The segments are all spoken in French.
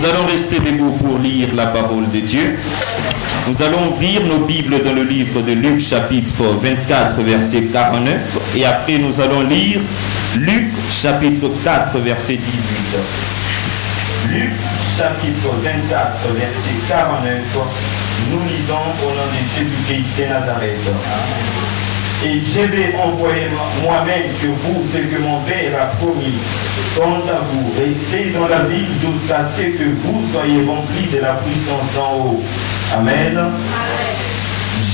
Nous allons rester debout pour lire la parole de Dieu. Nous allons ouvrir nos Bibles dans le livre de Luc chapitre 24 verset 49 et après nous allons lire Luc chapitre 4 verset 18. Luc chapitre 24 verset 49, nous lisons au nom de Jésus-Christ de Nazareth. Et je vais envoyer moi-même sur vous ce que mon Père a promis. Quant à vous, restez dans la ville jusqu'à ce que vous soyez remplis de la puissance d'en haut. Amen.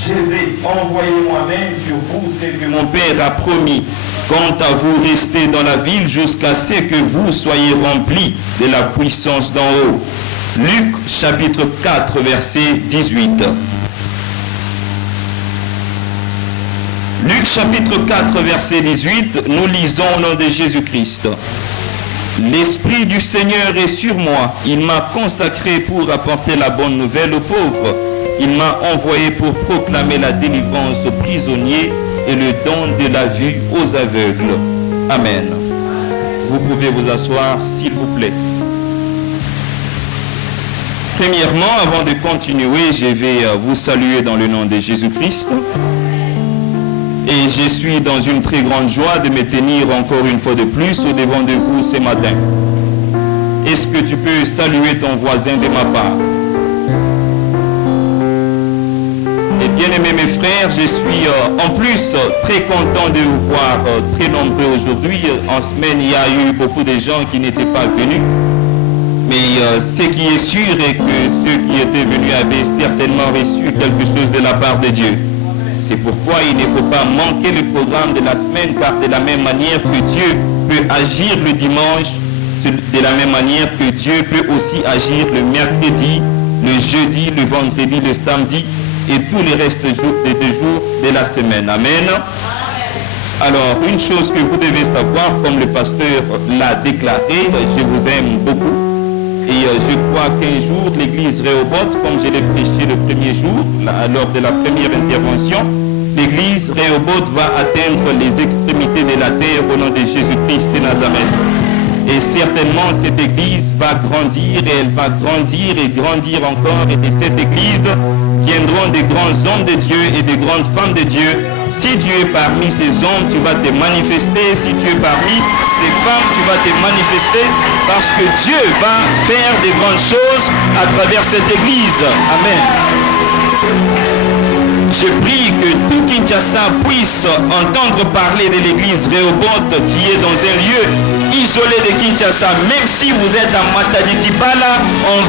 Je vais envoyer moi-même sur vous ce que mon Père a promis. Quant à vous, restez dans la ville jusqu'à ce que vous soyez remplis de la puissance d'en haut. Luc chapitre 4 verset 18. Luc chapitre 4 verset 18, nous lisons au nom de Jésus-Christ. L'Esprit du Seigneur est sur moi. Il m'a consacré pour apporter la bonne nouvelle aux pauvres. Il m'a envoyé pour proclamer la délivrance aux prisonniers et le don de la vue aux aveugles. Amen. Vous pouvez vous asseoir, s'il vous plaît. Premièrement, avant de continuer, je vais vous saluer dans le nom de Jésus-Christ. Et je suis dans une très grande joie de me tenir encore une fois de plus au devant de vous ce matin. Est-ce que tu peux saluer ton voisin de ma part? Et bien aimés mes frères, je suis en plus très content de vous voir très nombreux aujourd'hui. En semaine, il y a eu beaucoup de gens qui n'étaient pas venus. Mais ce qui est sûr est que ceux qui étaient venus avaient certainement reçu quelque chose de la part de Dieu. C'est pourquoi il ne faut pas manquer le programme de la semaine, car de la même manière que Dieu peut agir le dimanche, de la même manière que Dieu peut aussi agir le mercredi, le jeudi, le vendredi, le samedi et tous les restes des jours de la semaine. Amen. Alors, une chose que vous devez savoir, comme le pasteur l'a déclaré, je vous aime beaucoup. Et je crois qu'un jour, l'église Rehoboth, comme je l'ai prêché le premier jour, lors de la première intervention, l'église Rehoboth va atteindre les extrémités de la terre au nom de Jésus-Christ de Nazareth. Et certainement, cette église va grandir et elle va grandir et grandir encore. Et de cette église viendront des grands hommes de Dieu et des grandes femmes de Dieu. Si tu es parmi ces hommes, tu vas te manifester. Si tu es parmi ces femmes, tu vas te manifester parce que Dieu va faire des grandes choses à travers cette église. Amen. Je prie que tout Kinshasa puisse entendre parler de l'église Rehoboth qui est dans un lieu isolé de Kinshasa. Même si vous êtes à Matadi-Kibala, on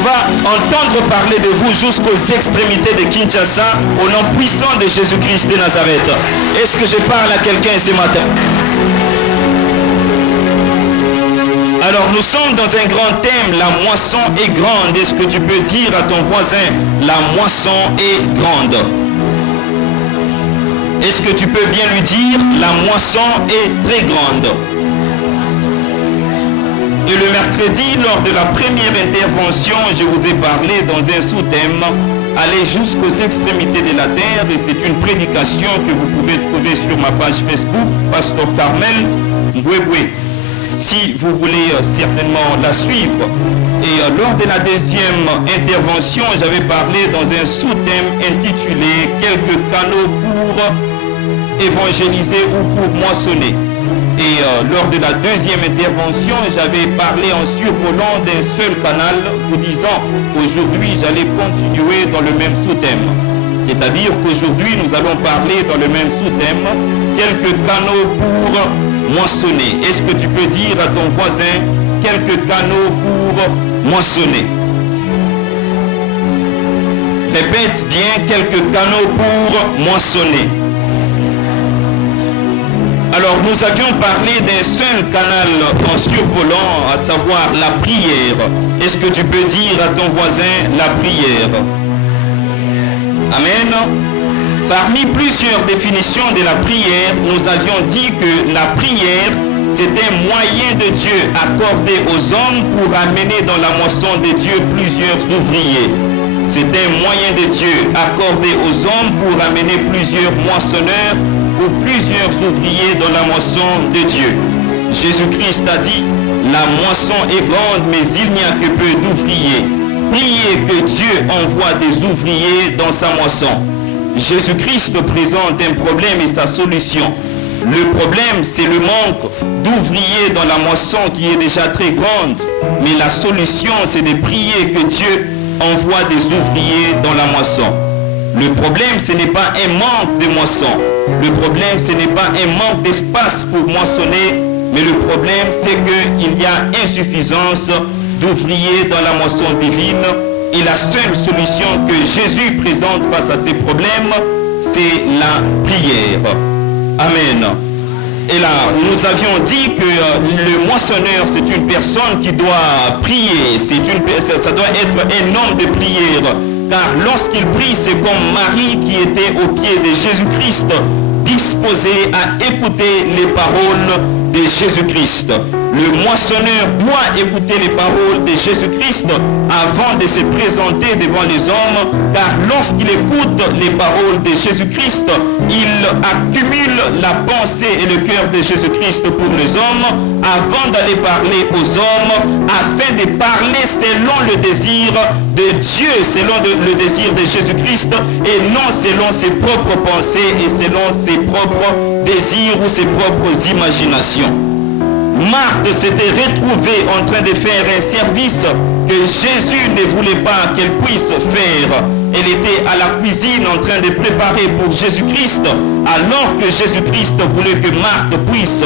va entendre parler de vous jusqu'aux extrémités de Kinshasa au nom puissant de Jésus-Christ de Nazareth. Est-ce que je parle à quelqu'un ce matin? Alors nous sommes dans un grand thème, la moisson est grande. Est-ce que tu peux dire à ton voisin, la moisson est grande? Est-ce que tu peux bien lui dire, la moisson est très grande? Et le mercredi, lors de la première intervention, je vous ai parlé dans un sous-thème, aller jusqu'aux extrémités de la terre, et c'est une prédication que vous pouvez trouver sur ma page Facebook, Pasteur Carmel Mbouéboué, si vous voulez certainement la suivre. Et lors de la deuxième intervention, j'avais parlé dans un sous-thème intitulé « Quelques canaux pour évangéliser ou pour moissonner ». Et lors de la deuxième intervention, j'avais parlé en survolant d'un seul canal, vous disant qu'aujourd'hui, j'allais continuer dans le même sous-thème. C'est-à-dire qu'aujourd'hui, nous allons parler dans le même sous-thème, quelques canaux pour moissonner. Est-ce que tu peux dire à ton voisin, quelques canaux pour moissonner? Répète bien, quelques canaux pour moissonner. Alors nous avions parlé d'un seul canal en survolant, à savoir la prière. Est-ce que tu peux dire à ton voisin la prière? Amen. Parmi plusieurs définitions de la prière, nous avions dit que la prière, c'est un moyen de Dieu accordé aux hommes pour amener dans la moisson de Dieu plusieurs ouvriers. C'est un moyen de Dieu accordé aux hommes pour amener plusieurs moissonneurs ou plusieurs ouvriers dans la moisson de Dieu. Jésus-Christ a dit, la moisson est grande, mais il n'y a que peu d'ouvriers. Priez que Dieu envoie des ouvriers dans sa moisson. Jésus-Christ présente un problème et sa solution. Le problème, c'est le manque d'ouvriers dans la moisson qui est déjà très grande. Mais la solution, c'est de prier que Dieu envoie des ouvriers dans la moisson. Le problème, ce n'est pas un manque de moisson. Le problème, ce n'est pas un manque d'espace pour moissonner. Mais le problème, c'est qu'il y a insuffisance d'ouvriers dans la moisson divine. Et la seule solution que Jésus présente face à ces problèmes, c'est la prière. Amen. Et là, nous avions dit que le moissonneur, c'est une personne qui doit prier. Ça doit être un homme de prière. Car lorsqu'il prie, c'est comme Marie qui était au pied de Jésus-Christ, disposée à écouter les paroles de Jésus-Christ. Le moissonneur doit écouter les paroles de Jésus-Christ avant de se présenter devant les hommes, car lorsqu'il écoute les paroles de Jésus-Christ, il accumule la pensée et le cœur de Jésus-Christ pour les hommes avant d'aller parler aux hommes, afin de parler selon le désir de Dieu, selon le désir de Jésus-Christ, et non selon ses propres pensées et selon ses propres désirs ou ses propres imaginations. Marthe s'était retrouvée en train de faire un service que Jésus ne voulait pas qu'elle puisse faire. Elle était à la cuisine en train de préparer pour Jésus-Christ, alors que Jésus-Christ voulait que Marthe puisse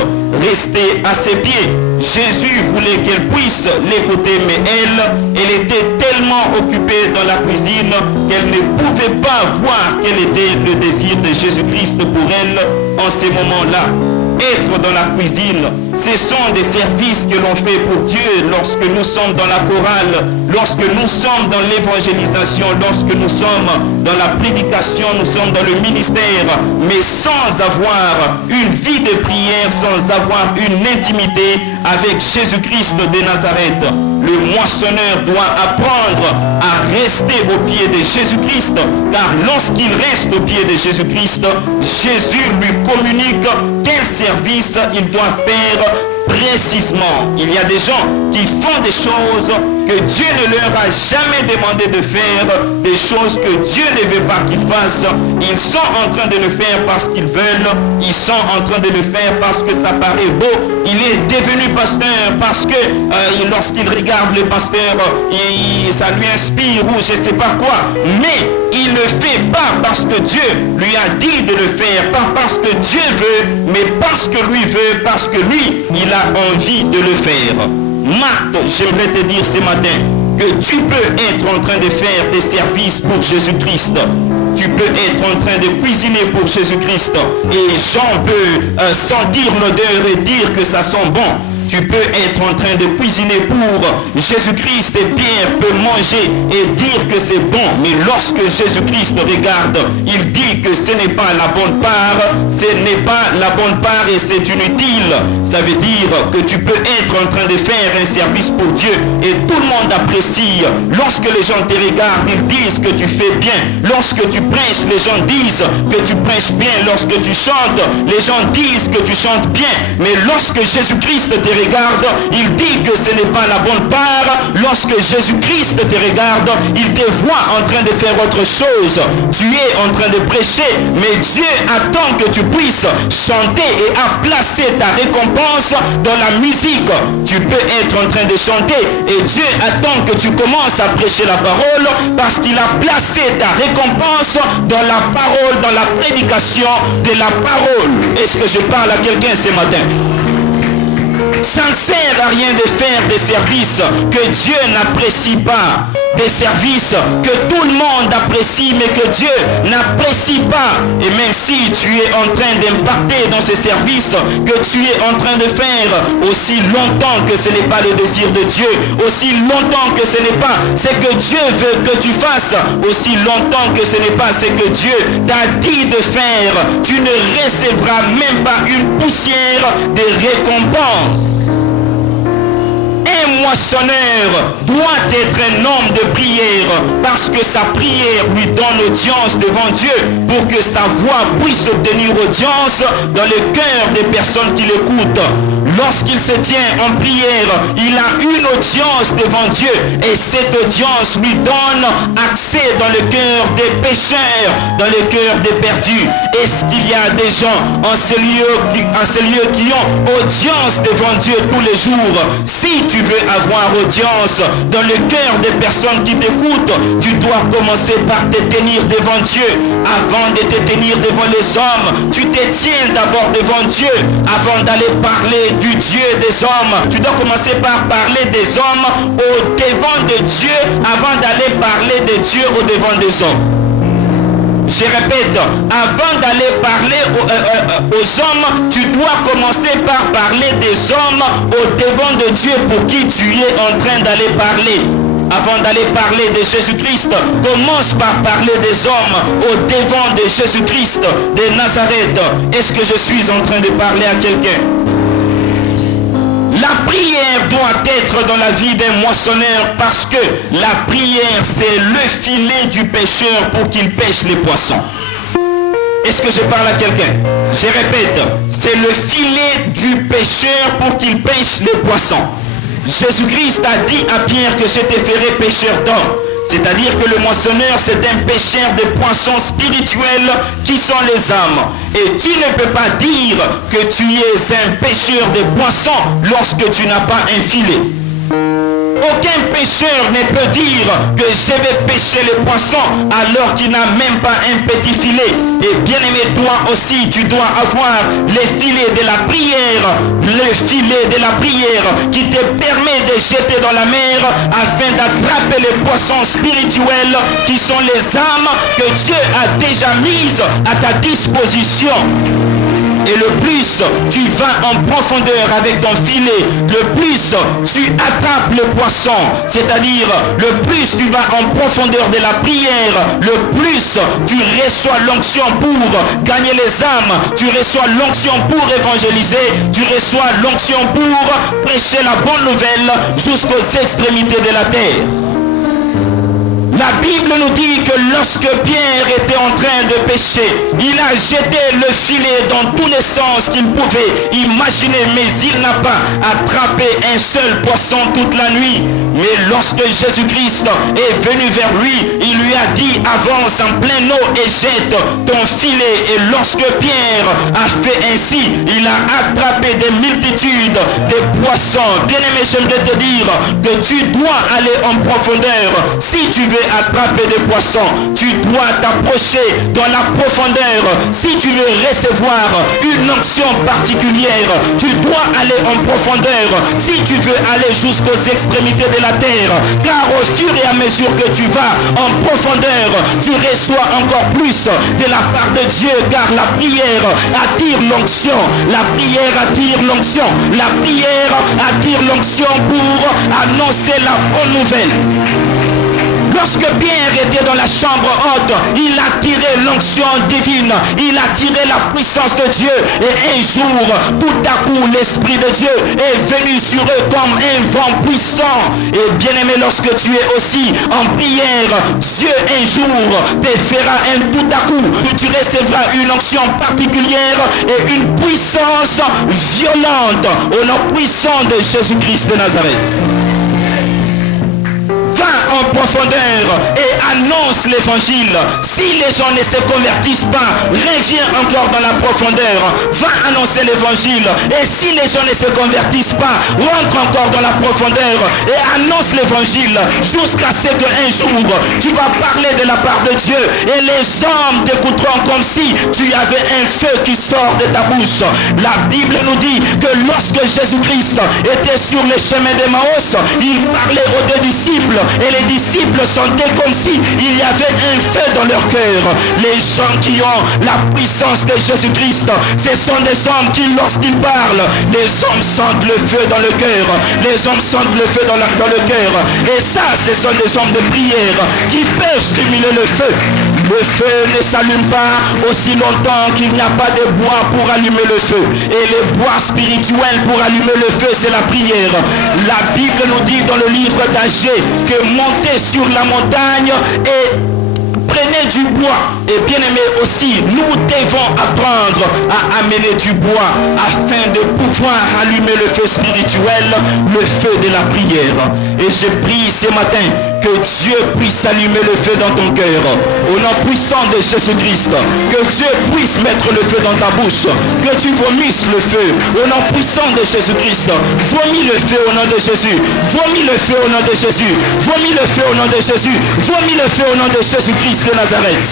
rester à ses pieds. Jésus voulait qu'elle puisse l'écouter, mais elle était tellement occupée dans la cuisine qu'elle ne pouvait pas voir quel était le désir de Jésus-Christ pour elle en ces moments-là. Être dans la cuisine, ce sont des services que l'on fait pour Dieu lorsque nous sommes dans la chorale, lorsque nous sommes dans l'évangélisation, lorsque nous sommes dans la prédication, nous sommes dans le ministère, mais sans avoir une vie de prière, sans avoir une intimité avec Jésus-Christ de Nazareth. Le moissonneur doit apprendre à rester au pied de Jésus-Christ, car lorsqu'il reste au pied de Jésus-Christ, Jésus lui communique quel service il doit faire précisément. Il y a des gens qui font des choses que Dieu ne leur a jamais demandé de faire, des choses que Dieu ne veut pas qu'ils fassent. Ils sont en train de le faire parce qu'ils veulent, ils sont en train de le faire parce que ça paraît beau. Il est devenu pasteur parce que lorsqu'il regarde le pasteur, ça lui inspire ou je ne sais pas quoi. Mais il ne le fait pas parce que Dieu lui a dit de le faire, pas parce que Dieu veut, mais parce que lui veut, parce que lui, il a envie de le faire. Marthe, j'aimerais te dire ce matin que tu peux être en train de faire des services pour Jésus-Christ. Tu peux être en train de cuisiner pour Jésus-Christ. Et Jean peut sentir l'odeur et dire que ça sent bon. Tu peux être en train de cuisiner pour Jésus-Christ et Pierre peut manger et dire que c'est bon. Mais lorsque Jésus-Christ regarde, il dit que ce n'est pas la bonne part, ce n'est pas la bonne part et c'est inutile. Ça veut dire que tu peux être en train de faire un service pour Dieu et tout le monde apprécie. Lorsque les gens te regardent, ils disent que tu fais bien. Lorsque tu prêches, les gens disent que tu prêches bien. Lorsque tu chantes, les gens disent que tu chantes bien. Mais lorsque Jésus-Christ te regarde, il dit que ce n'est pas la bonne part. Lorsque Jésus-Christ te regarde, il te voit en train de faire autre chose. Tu es en train de prêcher, mais Dieu attend que tu puisses chanter et a placé ta récompense dans la musique. Tu peux être en train de chanter et Dieu attend que tu commences à prêcher la parole parce qu'il a placé ta récompense dans la parole, dans la prédication de la parole. Est-ce que je parle à quelqu'un ce matin? Ça ne sert à rien de faire des services que Dieu n'apprécie pas. Des services que tout le monde apprécie mais que Dieu n'apprécie pas. Et même si tu es en train d'impacter dans ces services que tu es en train de faire, aussi longtemps que ce n'est pas le désir de Dieu, aussi longtemps que ce n'est pas ce que Dieu veut que tu fasses, aussi longtemps que ce n'est pas ce que Dieu t'a dit de faire, tu ne recevras même pas une poussière de récompense. Un moissonneur doit être un homme de prière parce que sa prière lui donne audience devant Dieu pour que sa voix puisse obtenir audience dans le cœur des personnes qui l'écoutent. lorsqu'il se tient en prière, il a une audience devant Dieu et cette audience lui donne accès dans le cœur des pécheurs, dans le cœur des perdus. Est-ce qu'il y a des gens en ce lieu qui ont audience devant Dieu tous les jours? Si tu veux avoir audience dans le cœur des personnes qui t'écoutent, tu dois commencer par te tenir devant Dieu. Avant de te tenir devant les hommes, tu te tiens d'abord devant Dieu avant d'aller parler du Dieu des hommes. Tu dois commencer par parler des hommes au devant de Dieu avant d'aller parler de Dieu au devant des hommes. Je répète, avant d'aller parler aux hommes, tu dois commencer par parler des hommes au devant de Dieu pour qui tu es en train d'aller parler. Avant d'aller parler de Jésus-Christ, commence par parler des hommes au devant de Jésus-Christ de Nazareth. Est-ce que je suis en train de parler à quelqu'un? La prière doit être dans la vie d'un moissonneur parce que la prière, c'est le filet du pêcheur pour qu'il pêche les poissons. Est-ce que je parle à quelqu'un? Je répète, c'est le filet du pêcheur pour qu'il pêche les poissons. Jésus-Christ a dit à Pierre que je te ferai pêcheur d'hommes. C'est-à-dire que le moissonneur, c'est un pêcheur de poissons spirituels qui sont les âmes. Et tu ne peux pas dire que tu es un pêcheur de poissons lorsque tu n'as pas un filet. Aucun pêcheur ne peut dire que je vais pêcher les poissons alors qu'il n'a même pas un petit filet. Et bien aimé, toi aussi, tu dois avoir les filets de la prière, le filet de la prière qui te permet de jeter dans la mer afin d'attraper les poissons spirituels qui sont les âmes que Dieu a déjà mises à ta disposition. Et le plus tu vas en profondeur avec ton filet, le plus tu attrapes le poisson. C'est-à-dire, le plus tu vas en profondeur de la prière, le plus tu reçois l'onction pour gagner les âmes. Tu reçois l'onction pour évangéliser. Tu reçois l'onction pour prêcher la bonne nouvelle jusqu'aux extrémités de la terre. La Bible nous dit que lorsque Pierre était en train de pêcher, il a jeté le filet dans tous les sens qu'il pouvait imaginer, mais il n'a pas attrapé un seul poisson toute la nuit. Mais lorsque Jésus-Christ est venu vers lui, il lui a dit: avance en pleine eau et jette ton filet. Et lorsque Pierre a fait ainsi, il a attrapé des multitudes de poissons. Bien-aimé, j'aimerais te dire que tu dois aller en profondeur. Si tu veux attraper des poissons, tu dois t'approcher dans la profondeur. Si tu veux recevoir une onction particulière, tu dois aller en profondeur. Si tu veux aller jusqu'aux extrémités de la terre, car au fur et à mesure que tu vas en profondeur, tu reçois encore plus de la part de Dieu, car la prière attire l'onction. La prière attire l'onction. La prière attire l'onction pour annoncer la bonne nouvelle. Lorsque Pierre était dans la chambre haute, il a tiré l'onction divine, il a tiré la puissance de Dieu. Et un jour, tout à coup, l'Esprit de Dieu est venu sur eux comme un vent puissant. Et bien aimé, lorsque tu es aussi en prière, Dieu un jour te fera un tout à coup. Tu recevras une onction particulière et une puissance violente au nom puissant de Jésus-Christ de Nazareth. Va en profondeur et annonce l'évangile. Si les gens ne se convertissent pas, reviens encore dans la profondeur. Va annoncer l'évangile. Et si les gens ne se convertissent pas, rentre encore dans la profondeur et annonce l'évangile jusqu'à ce qu'un jour tu vas parler de la part de Dieu et les hommes t'écouteront comme si tu avais un feu qui sort de ta bouche. La Bible nous dit que lorsque Jésus-Christ était sur le chemin d'Emmaüs, il parlait aux deux disciples. Et les disciples sentaient comme si il y avait un feu dans leur cœur. Les gens qui ont la puissance de Jésus-Christ, ce sont des hommes qui, lorsqu'ils parlent, les hommes sentent le feu dans le cœur. Les hommes sentent le feu dans le cœur. Et ça, ce sont des hommes de prière qui peuvent stimuler le feu. Le feu ne s'allume pas aussi longtemps qu'il n'y a pas de bois pour allumer le feu. Et le bois spirituel pour allumer le feu, c'est la prière. La Bible nous dit dans le livre d'Agé que monter sur la montagne et prenez du bois. Et bien aimé aussi, nous devons apprendre à amener du bois afin de pouvoir allumer le feu spirituel, le feu de la prière. Et je prie ce matin que Dieu puisse allumer le feu dans ton cœur au nom puissant de Jésus-Christ. Que Dieu puisse mettre le feu dans ta bouche, que tu vomisses le feu au nom puissant de Jésus-Christ. Vomis le feu au nom de Jésus. Vomis le feu au nom de Jésus. Vomis le feu au nom de Jésus. Vomis le feu au nom de Jésus-Christ de Nazareth.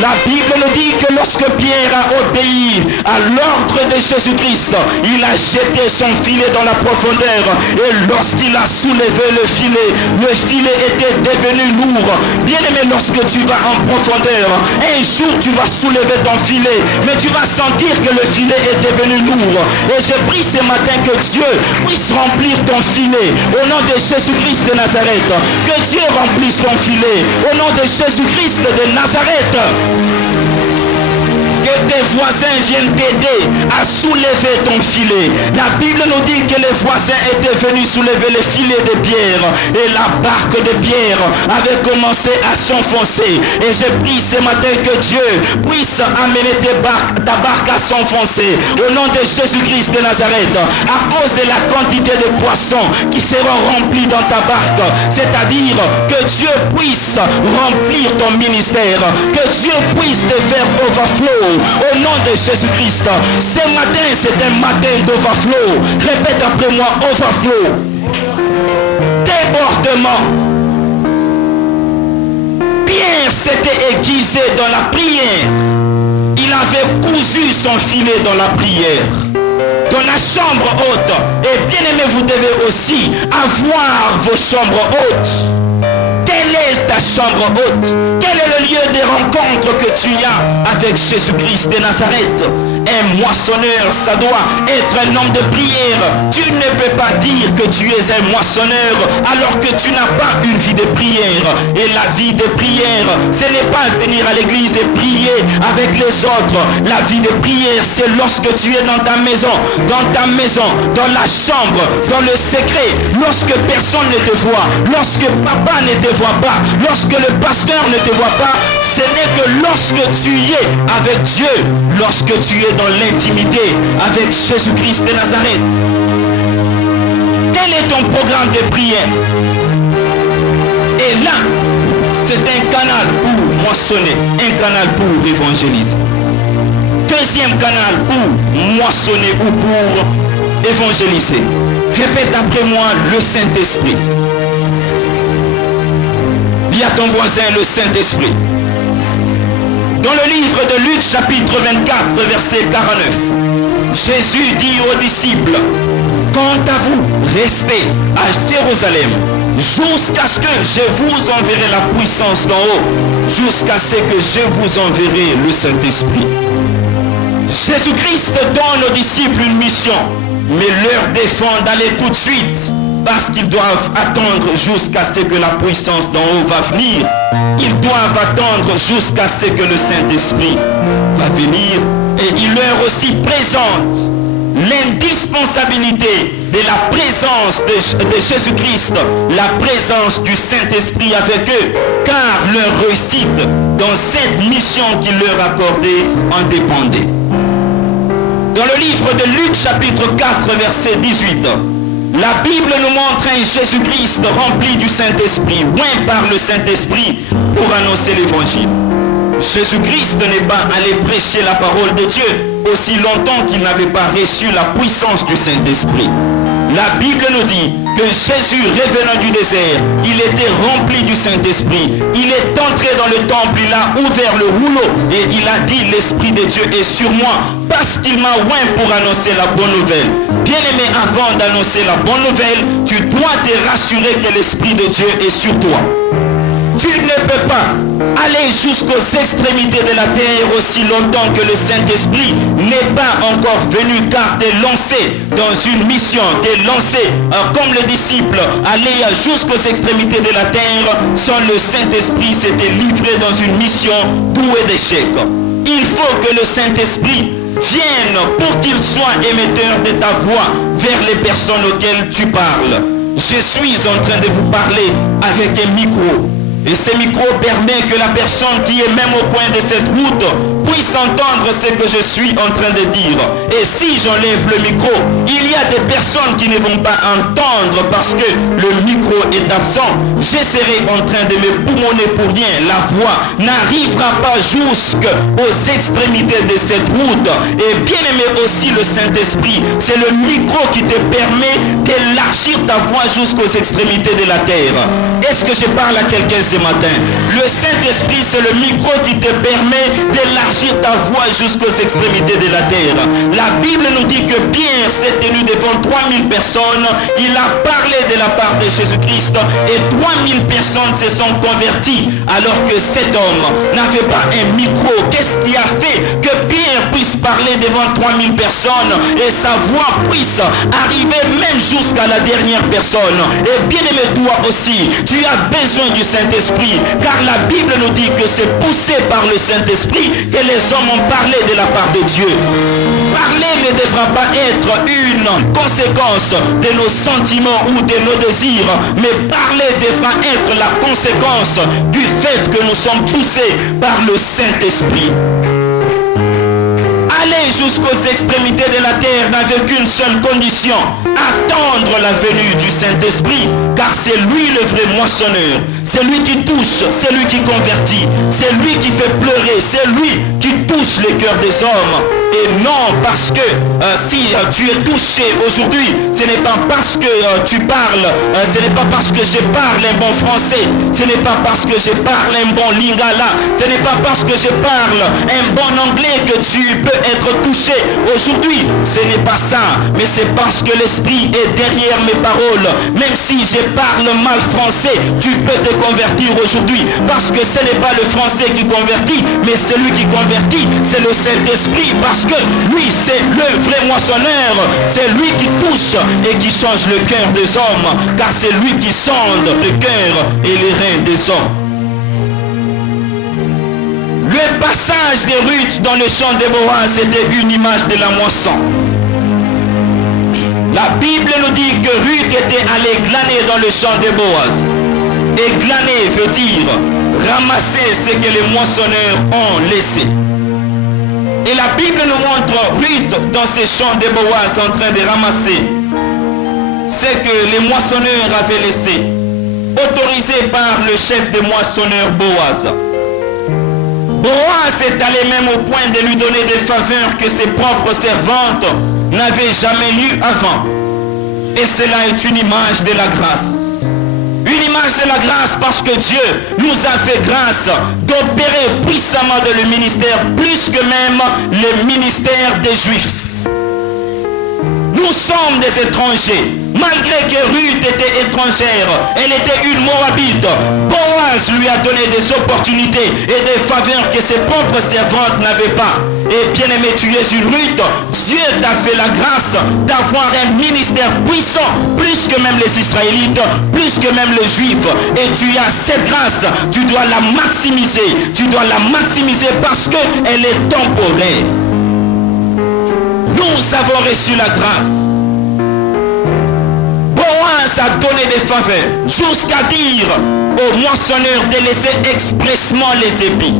La Bible nous dit que lorsque Pierre a obéi à l'ordre de Jésus-Christ, il a jeté son filet dans la profondeur. Et lorsqu'il a soulevé le filet était devenu lourd. Bien aimé, lorsque tu vas en profondeur, un jour tu vas soulever ton filet, mais tu vas sentir que le filet est devenu lourd. Et je prie ce matin que Dieu puisse remplir ton filet au nom de Jésus-Christ de Nazareth. Que Dieu remplisse ton filet au nom de Jésus-Christ de Nazareth. Que tes voisins viennent t'aider à soulever ton filet. La Bible nous dit que les voisins étaient venus soulever le filet de Pierre et la barque de Pierre avait commencé à s'enfoncer. Et je prie ce matin que Dieu puisse amener ta barque à s'enfoncer au nom de Jésus-Christ de Nazareth, à cause de la quantité de poissons qui seront remplis dans ta barque. C'est-à-dire que Dieu puisse remplir ton ministère, que Dieu puisse te faire overflow au nom de Jésus-Christ. Ce matin, c'est un matin d'overflow. Répète après moi, overflow. Débordement. Pierre s'était aiguisé dans la prière. Il avait cousu son filet dans la prière, dans la chambre haute. Et bien aimé, vous devez aussi avoir vos chambres hautes. Quelle est ta chambre haute? Quel est le lieu de rencontre que tu as avec Jésus-Christ de Nazareth? Un moissonneur, ça doit être un homme de prière. Tu ne peux pas dire que tu es un moissonneur alors que tu n'as pas une vie de prière. Et la vie de prière, ce n'est pas venir à l'église et prier avec les autres. La vie de prière, c'est lorsque tu es dans ta maison, dans la chambre, dans le secret, lorsque personne ne te voit, lorsque papa ne te voit pas, lorsque le pasteur ne te voit pas. Ce n'est que lorsque tu es avec Dieu, lorsque tu es dans l'intimité avec Jésus-Christ de Nazareth. Quel est ton programme de prière? Et là, c'est un canal pour moissonner, un canal pour évangéliser. Deuxième canal pour moissonner ou pour évangéliser. Répète après moi, le Saint-Esprit. Il y a ton voisin, le Saint-Esprit. Dans le livre de Luc chapitre 24 verset 49, Jésus dit aux disciples, quant à vous, restez à Jérusalem jusqu'à ce que je vous enverrai la puissance d'en haut, jusqu'à ce que je vous enverrai le Saint-Esprit. Jésus-Christ donne aux disciples une mission, mais leur défend d'aller tout de suite, parce qu'ils doivent attendre jusqu'à ce que la puissance d'en haut va venir. Ils doivent attendre jusqu'à ce que le Saint-Esprit va venir. Et il leur aussi présente l'indispensabilité de la présence de Jésus-Christ, la présence du Saint-Esprit avec eux, car leur réussite dans cette mission qu'il leur accordait en dépendait. Dans le livre de Luc chapitre 4 verset 18, la Bible nous montre un Jésus-Christ rempli du Saint-Esprit, oint par le Saint-Esprit pour annoncer l'évangile. Jésus-Christ n'est pas allé prêcher la parole de Dieu aussi longtemps qu'il n'avait pas reçu la puissance du Saint-Esprit. La Bible nous dit que Jésus, revenant du désert, il était rempli du Saint-Esprit. Il est entré dans le temple, il a ouvert le rouleau et il a dit, l'Esprit de Dieu est sur moi parce qu'il m'a oint pour annoncer la bonne nouvelle. Bien aimé, avant d'annoncer la bonne nouvelle, tu dois te rassurer que l'Esprit de Dieu est sur toi. Tu ne peux pas aller jusqu'aux extrémités de la terre aussi longtemps que le Saint-Esprit n'est pas encore venu, car tu es lancé dans une mission, tu es lancé comme les disciples, aller jusqu'aux extrémités de la terre sans le Saint-Esprit, s'était livré dans une mission douée d'échecs. Il faut que le Saint-Esprit vienne pour qu'il soit émetteur de ta voix vers les personnes auxquelles tu parles. Je suis en train de vous parler avec un micro. Et ce micro permet que la personne qui est même au coin de cette route puisse entendre ce que je suis en train de dire. Et si j'enlève le micro, il y a des personnes qui ne vont pas entendre parce que le micro est absent. Je serai en train de me poumonner pour rien. La voix n'arrivera pas jusqu'aux extrémités de cette route. Et bien aimé aussi le Saint-Esprit, c'est le micro qui te permet d'élargir ta voix jusqu'aux extrémités de la terre. Est-ce que je parle à quelqu'un ce matin? Le Saint-Esprit, c'est le micro qui te permet d'élargir ta voix jusqu'aux extrémités de la terre. La Bible nous dit que Pierre s'est tenu devant 3000 personnes. Il a parlé de la part de Jésus-Christ et 3000 personnes se sont converties alors que cet homme n'avait pas un micro. Qu'est-ce qui a fait que Pierre puisse parler devant 3000 personnes et sa voix puisse arriver même jusqu'à la dernière personne? Et bien aimé, toi aussi, tu as besoin du Saint-Esprit, car la Bible nous dit que c'est poussé par le Saint-Esprit que les hommes ont parlé de la part de Dieu. Parler ne devra pas être une conséquence de nos sentiments ou de nos désirs, mais parler devra être la conséquence du fait que nous sommes poussés par le Saint-Esprit. Aller jusqu'aux extrémités de la terre n'avait qu'une seule condition: attendre la venue du Saint-Esprit, car c'est lui le vrai moissonneur. C'est lui qui touche, c'est lui qui convertit, c'est lui qui fait pleurer, c'est lui qui touche les cœurs des hommes. Et non parce que si tu es touché aujourd'hui, ce n'est pas parce que tu parles, ce n'est pas parce que je parle un bon français, ce n'est pas parce que je parle un bon lingala, ce n'est pas parce que je parle un bon anglais que tu peux être touché aujourd'hui. Ce n'est pas ça, mais c'est parce que l'Esprit est derrière mes paroles. Même si je parle mal français, tu peux te convertir aujourd'hui, parce que ce n'est pas le français qui convertit, mais celui qui convertit, c'est le Saint-Esprit, parce que lui, c'est le vrai moissonneur. C'est lui qui touche et qui change le cœur des hommes, car c'est lui qui sonde le cœur et les reins des hommes. Le passage de Ruth dans le champ de Boaz était une image de la moisson. La Bible nous dit que Ruth était allée glaner dans le champ de Boaz. Et glaner veut dire ramasser ce que les moissonneurs ont laissé. Et la Bible nous montre Ruth dans ces champs de Boaz en train de ramasser ce que les moissonneurs avaient laissé, autorisé par le chef des moissonneurs Boaz. Boaz est allé même au point de lui donner des faveurs que ses propres servantes n'avaient jamais eues avant. Et cela est une image de la grâce. Une image de la grâce, parce que Dieu nous a fait grâce d'opérer puissamment dans le ministère, plus que même le ministère des Juifs. Nous sommes des étrangers. Malgré que Ruth était étrangère, elle était une Moabite. Boaz lui a donné des opportunités et des faveurs que ses propres servantes n'avaient pas. Et bien aimé, tu es une Ruth. Dieu t'a fait la grâce d'avoir un ministère puissant, plus que même les Israélites, plus que même les Juifs. Et tu as cette grâce, tu dois la maximiser. Tu dois la maximiser parce qu'elle est temporaire. Nous avons reçu la grâce. Boaz a donné des faveurs jusqu'à dire aux moissonneurs de laisser expressement les épis,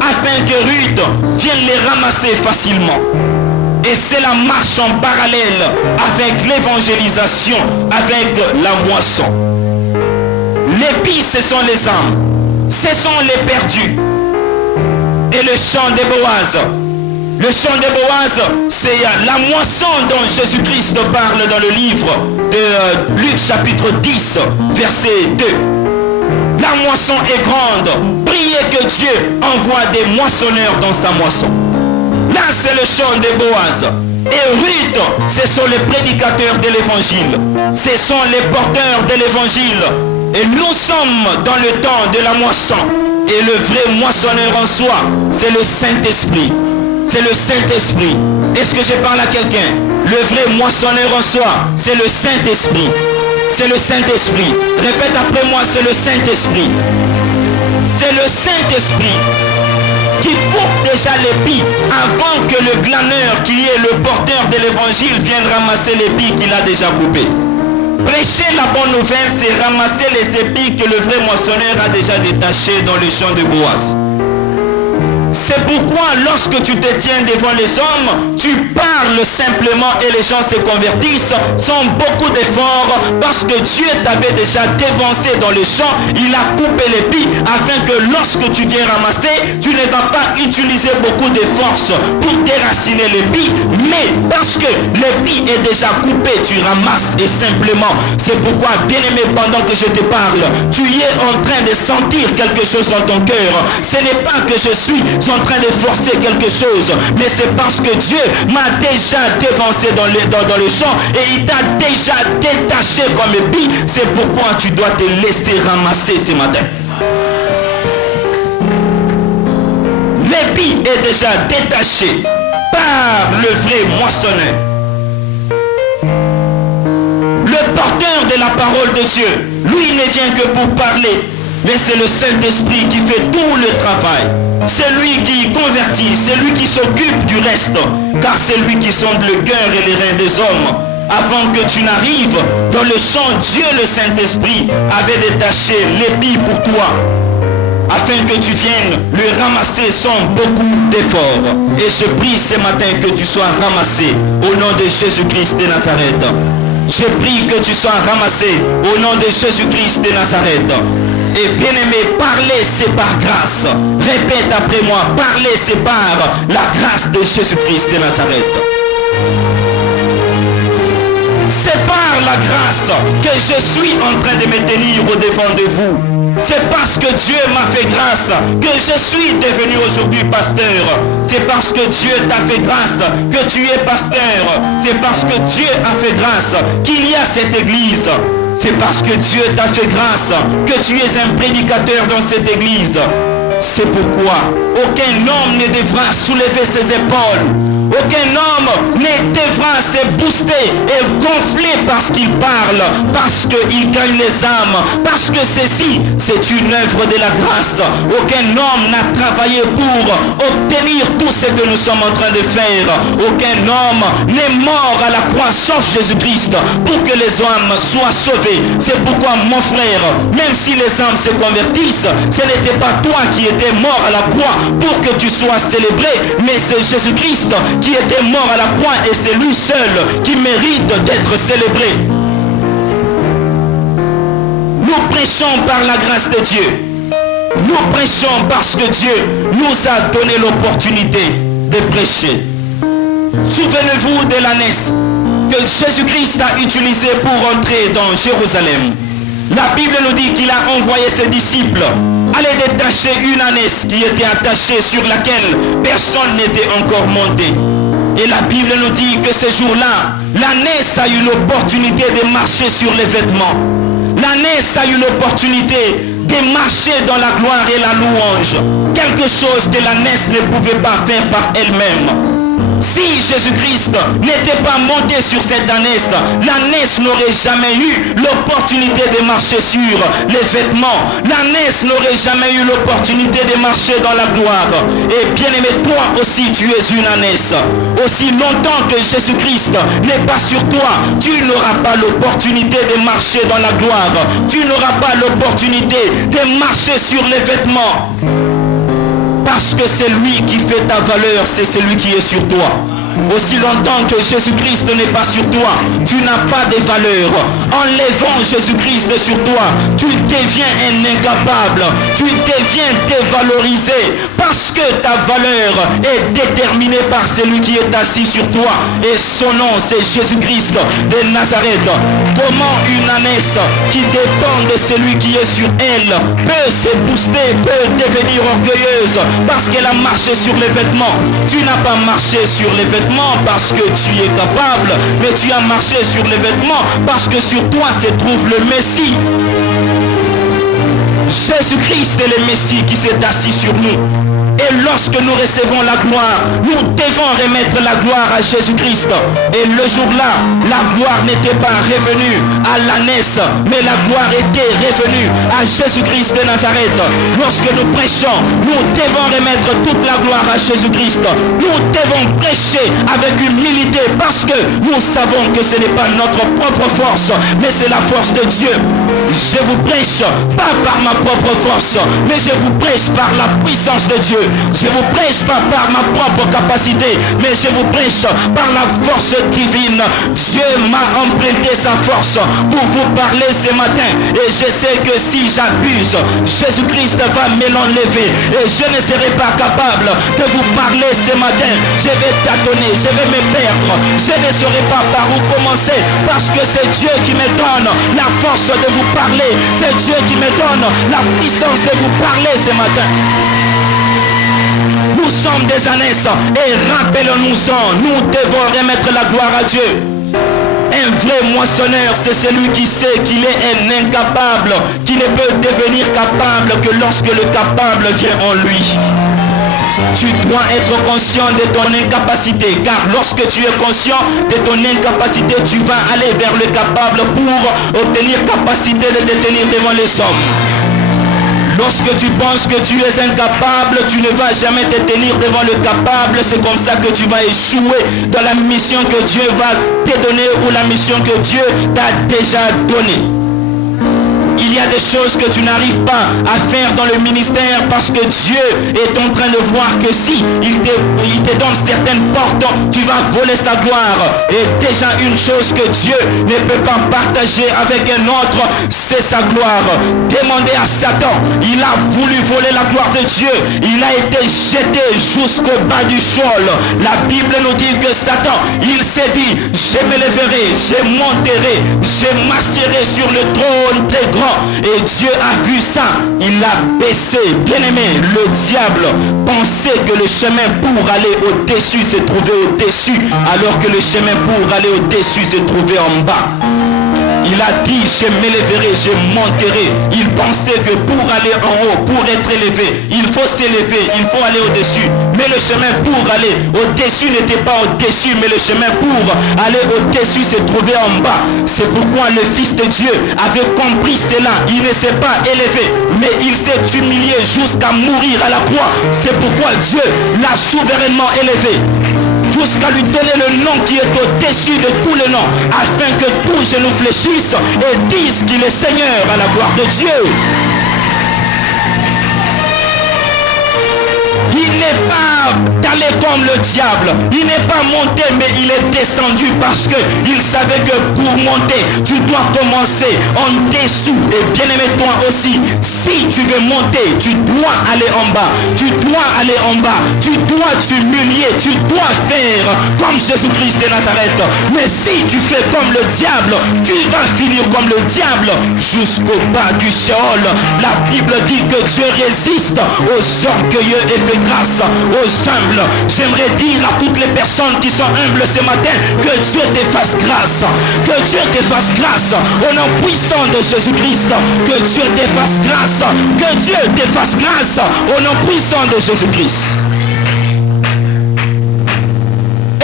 afin que Ruth vienne les ramasser facilement. Et c'est la marche en parallèle avec l'évangélisation, avec la moisson. L'épi, ce sont les âmes, ce sont les perdus. Et le chant de Boaz, le chant de Boaz, c'est la moisson dont Jésus-Christ parle dans le livre de Luc chapitre 10, verset 2. La moisson est grande. Priez que Dieu envoie des moissonneurs dans sa moisson. Là, c'est le chant de Boaz. Et Ruth, ce sont les prédicateurs de l'évangile. Ce sont les porteurs de l'évangile. Et nous sommes dans le temps de la moisson. Et le vrai moissonneur en soi, c'est le Saint-Esprit. C'est le Saint-Esprit. Est-ce que je parle à quelqu'un? Le vrai moissonneur en soi, c'est le Saint-Esprit. C'est le Saint-Esprit. Répète après moi, c'est le Saint-Esprit. C'est le Saint-Esprit qui coupe déjà l'épi avant que le glaneur, qui est le porteur de l'évangile, vienne ramasser l'épi qu'il a déjà coupé. Prêcher la bonne nouvelle, c'est ramasser les épis que le vrai moissonneur a déjà détachés dans le champ de Boaz. C'est pourquoi lorsque tu te tiens devant les hommes, tu parles simplement et les gens se convertissent sans beaucoup d'efforts parce que Dieu t'avait déjà dévancé dans le champ, il a coupé l'épi afin que lorsque tu viens ramasser, tu ne vas pas utiliser beaucoup de force pour déraciner l'épi, mais parce que l'épi est déjà coupé, tu ramasses et simplement. C'est pourquoi, bien-aimé, pendant que je te parle, tu es en train de sentir quelque chose dans ton cœur. Ce n'est pas que je suis en train de forcer quelque chose, mais c'est parce que Dieu m'a déjà dévancé dans le champ et il t'a déjà détaché comme épi. C'est pourquoi tu dois te laisser ramasser ce matin. L'épi est déjà détaché par le vrai moissonneur. Le porteur de la parole de Dieu, lui, ne vient que pour parler, mais c'est le Saint-Esprit qui fait tout le travail. C'est lui qui convertit, c'est lui qui s'occupe du reste, car c'est lui qui sonde le cœur et les reins des hommes. Avant que tu n'arrives dans le champ, Dieu le Saint-Esprit avait détaché l'épi pour toi, afin que tu viennes le ramasser sans beaucoup d'efforts. Et je prie ce matin que tu sois ramassé au nom de Jésus-Christ de Nazareth. Je prie que tu sois ramassé au nom de Jésus-Christ de Nazareth. Et bien-aimé, parler c'est par grâce. Répète après moi, parler c'est par la grâce de Jésus-Christ de Nazareth. C'est par la grâce que je suis en train de me tenir au-devant de vous. C'est parce que Dieu m'a fait grâce que je suis devenu aujourd'hui pasteur. C'est parce que Dieu t'a fait grâce que tu es pasteur. C'est parce que Dieu a fait grâce qu'il y a cette église. C'est parce que Dieu t'a fait grâce que tu es un prédicateur dans cette église. C'est pourquoi aucun homme ne devra soulever ses épaules. Aucun homme ne devra se booster et gonfler parce qu'il parle, parce qu'il gagne les âmes, parce que ceci, c'est une œuvre de la grâce. Aucun homme n'a travaillé pour obtenir tout ce que nous sommes en train de faire. Aucun homme n'est mort à la croix sauf Jésus-Christ pour que les âmes soient sauvées. C'est pourquoi mon frère, même si les âmes se convertissent, ce n'était pas toi qui étais mort à la croix pour que tu sois célébré, mais c'est Jésus-Christ qui était mort à la croix et c'est lui seul qui mérite d'être célébré. Nous prêchons par la grâce de Dieu. Nous prêchons parce que Dieu nous a donné l'opportunité de prêcher. Souvenez-vous de l'ânesse que Jésus-Christ a utilisée pour entrer dans Jérusalem. La Bible nous dit qu'il a envoyé ses disciples aller détacher une ânesse qui était attachée sur laquelle personne n'était encore monté. Et la Bible nous dit que ce jour-là, l'ânesse a eu l'opportunité de marcher sur les vêtements. L'ânesse a eu l'opportunité de marcher dans la gloire et la louange. Quelque chose que l'ânesse ne pouvait pas faire par elle-même. Si Jésus-Christ n'était pas monté sur cette ânesse, l'ânesse n'aurait jamais eu l'opportunité de marcher sur les vêtements. L'ânesse n'aurait jamais eu l'opportunité de marcher dans la gloire. Et bien aimé, toi aussi tu es une ânesse. Aussi longtemps que Jésus-Christ n'est pas sur toi, tu n'auras pas l'opportunité de marcher dans la gloire. Tu n'auras pas l'opportunité de marcher sur les vêtements. Parce que c'est lui qui fait ta valeur, c'est celui qui est sur toi. Aussi longtemps que Jésus-Christ n'est pas sur toi, tu n'as pas de valeur. Enlevant Jésus-Christ sur toi, tu deviens un incapable. Tu deviens dévalorisé parce que ta valeur est déterminée par celui qui est assis sur toi. Et son nom, c'est Jésus-Christ de Nazareth. Comment une ânesse qui dépend de celui qui est sur elle peut se booster, peut devenir orgueilleuse parce qu'elle a marché sur les vêtements. Tu n'as pas marché sur les vêtements parce que tu es capable, mais tu as marché sur les vêtements parce que sur toi se trouve le Messie. Jésus-Christ est le Messie qui s'est assis sur nous. Et lorsque nous recevons la gloire, nous devons remettre la gloire à Jésus-Christ. Et le jour-là, la gloire n'était pas revenue à l'ânesse, mais la gloire était revenue à Jésus-Christ de Nazareth. Lorsque nous prêchons, nous devons remettre toute la gloire à Jésus-Christ. Nous devons prêcher avec humilité parce que nous savons que ce n'est pas notre propre force, mais c'est la force de Dieu. Je vous prêche pas par ma propre force, mais je vous prêche par la puissance de Dieu. Je vous prêche pas par ma propre capacité, mais je vous prêche par la force divine. Dieu m'a emprunté sa force pour vous parler ce matin. Et je sais que si j'abuse, Jésus-Christ va me l'enlever. Et je ne serai pas capable de vous parler ce matin. Je vais tâtonner, je vais me perdre. Je ne saurai pas par où commencer parce que c'est Dieu qui me donne la force de vous parler. C'est Dieu qui me donne la puissance de vous parler ce matin. Nous sommes des ânesses et rappelons-nous-en, nous devons remettre la gloire à Dieu. Un vrai moissonneur, c'est celui qui sait qu'il est un incapable, qui ne peut devenir capable que lorsque le capable vient en lui. Tu dois être conscient de ton incapacité, car lorsque tu es conscient de ton incapacité, tu vas aller vers le capable pour obtenir capacité de te tenir devant les hommes. Lorsque tu penses que tu es incapable, tu ne vas jamais te tenir devant le capable. C'est comme ça que tu vas échouer dans la mission que Dieu va te donner ou la mission que Dieu t'a déjà donnée. Il y a des choses que tu n'arrives pas à faire dans le ministère parce que Dieu est en train de voir que si il te donne certaines portes, tu vas voler sa gloire. Et déjà une chose que Dieu ne peut pas partager avec un autre, c'est sa gloire. Demandez à Satan, il a voulu voler la gloire de Dieu. Il a été jeté jusqu'au bas du Sheol. La Bible nous dit que Satan, il s'est dit, je me lèverai, je monterai, je m'assierai sur le trône très grand. Et Dieu a vu ça, il a baissé. Bien-aimé, le diable pensait que le chemin pour aller au-dessus se trouvait au-dessus, alors que le chemin pour aller au-dessus se trouvait en bas. Il a dit, je m'élèverai, je monterai. Il pensait que pour aller en haut, pour être élevé, il faut s'élever, il faut aller au-dessus. Mais le chemin pour aller au-dessus n'était pas au-dessus, mais le chemin pour aller au-dessus se trouvait en bas. C'est pourquoi le Fils de Dieu avait compris cela. Il ne s'est pas élevé, mais il s'est humilié jusqu'à mourir à la croix. C'est pourquoi Dieu l'a souverainement élevé, jusqu'à lui donner le nom qui est au-dessus de tous les noms, afin que tous genoux fléchissent et disent qu'il est Seigneur à la gloire de Dieu. Il n'est pas allé comme le diable, il n'est pas monté, mais il est descendu parce qu'il savait que pour monter, tu dois commencer en dessous. Et bien aimé, toi aussi, si tu veux monter, tu dois aller en bas, tu dois aller en bas, tu dois t'humilier, tu dois faire comme Jésus-Christ de Nazareth. Mais si tu fais comme le diable, tu vas finir comme le diable jusqu'au bas du Sheol. La Bible dit que Dieu résiste aux orgueilleux et fait grâce aux humbles. J'aimerais dire à toutes les personnes qui sont humbles ce matin que Dieu te fasse grâce, que Dieu te fasse grâce au nom puissant de Jésus-Christ, que Dieu te fasse grâce, que Dieu te fasse grâce au nom puissant de Jésus-Christ.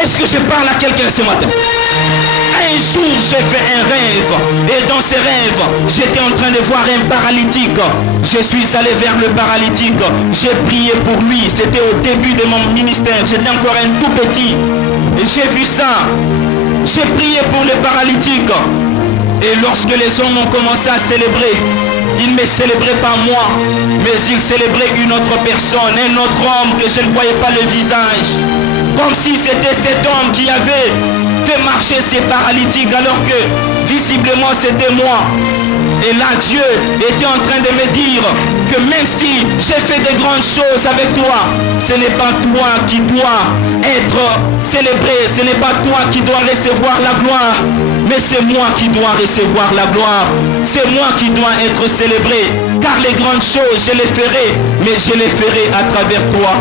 Est-ce que je parle à quelqu'un ce matin? Un jour j'ai fait un rêve et dans ce rêve j'étais en train de voir un paralytique. Je suis allé vers le paralytique, j'ai prié pour lui. C'était au début de mon ministère, j'étais encore un tout petit et j'ai vu ça. J'ai prié pour le paralytique et lorsque les hommes ont commencé à célébrer, ils ne me célébraient pas moi, mais ils célébraient une autre personne, un autre homme que je ne voyais pas le visage, comme si c'était cet homme qui avait fait marcher ces paralytiques alors que visiblement c'était moi. Et là Dieu était en train de me dire que même si j'ai fait de grandes choses avec toi, ce n'est pas toi qui dois être célébré, ce n'est pas toi qui dois recevoir la gloire, mais c'est moi qui dois recevoir la gloire, c'est moi qui dois être célébré, car les grandes choses je les ferai, mais je les ferai à travers toi.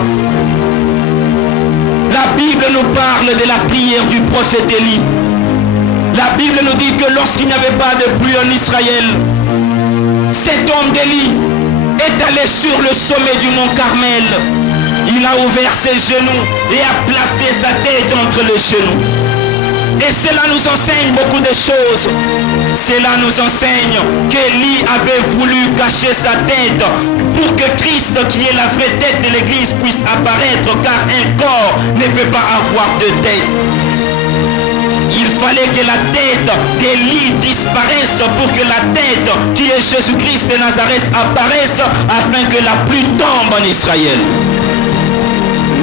La Bible nous parle de la prière du prophète Élie. La Bible nous dit que lorsqu'il n'y avait pas de pluie en Israël, cet homme d'Élie est allé sur le sommet du mont Carmel Il a ouvert ses genoux et a placé sa tête entre les genoux. Et cela nous enseigne beaucoup de choses. Cela nous enseigne qu'Élie avait voulu cacher sa tête pour que Christ, qui est la vraie tête de l'église, puisse apparaître, car un corps ne peut pas avoir de tête. Il fallait que la tête d'Élie disparaisse pour que la tête qui est Jésus-Christ de Nazareth apparaisse, afin que la pluie tombe en Israël.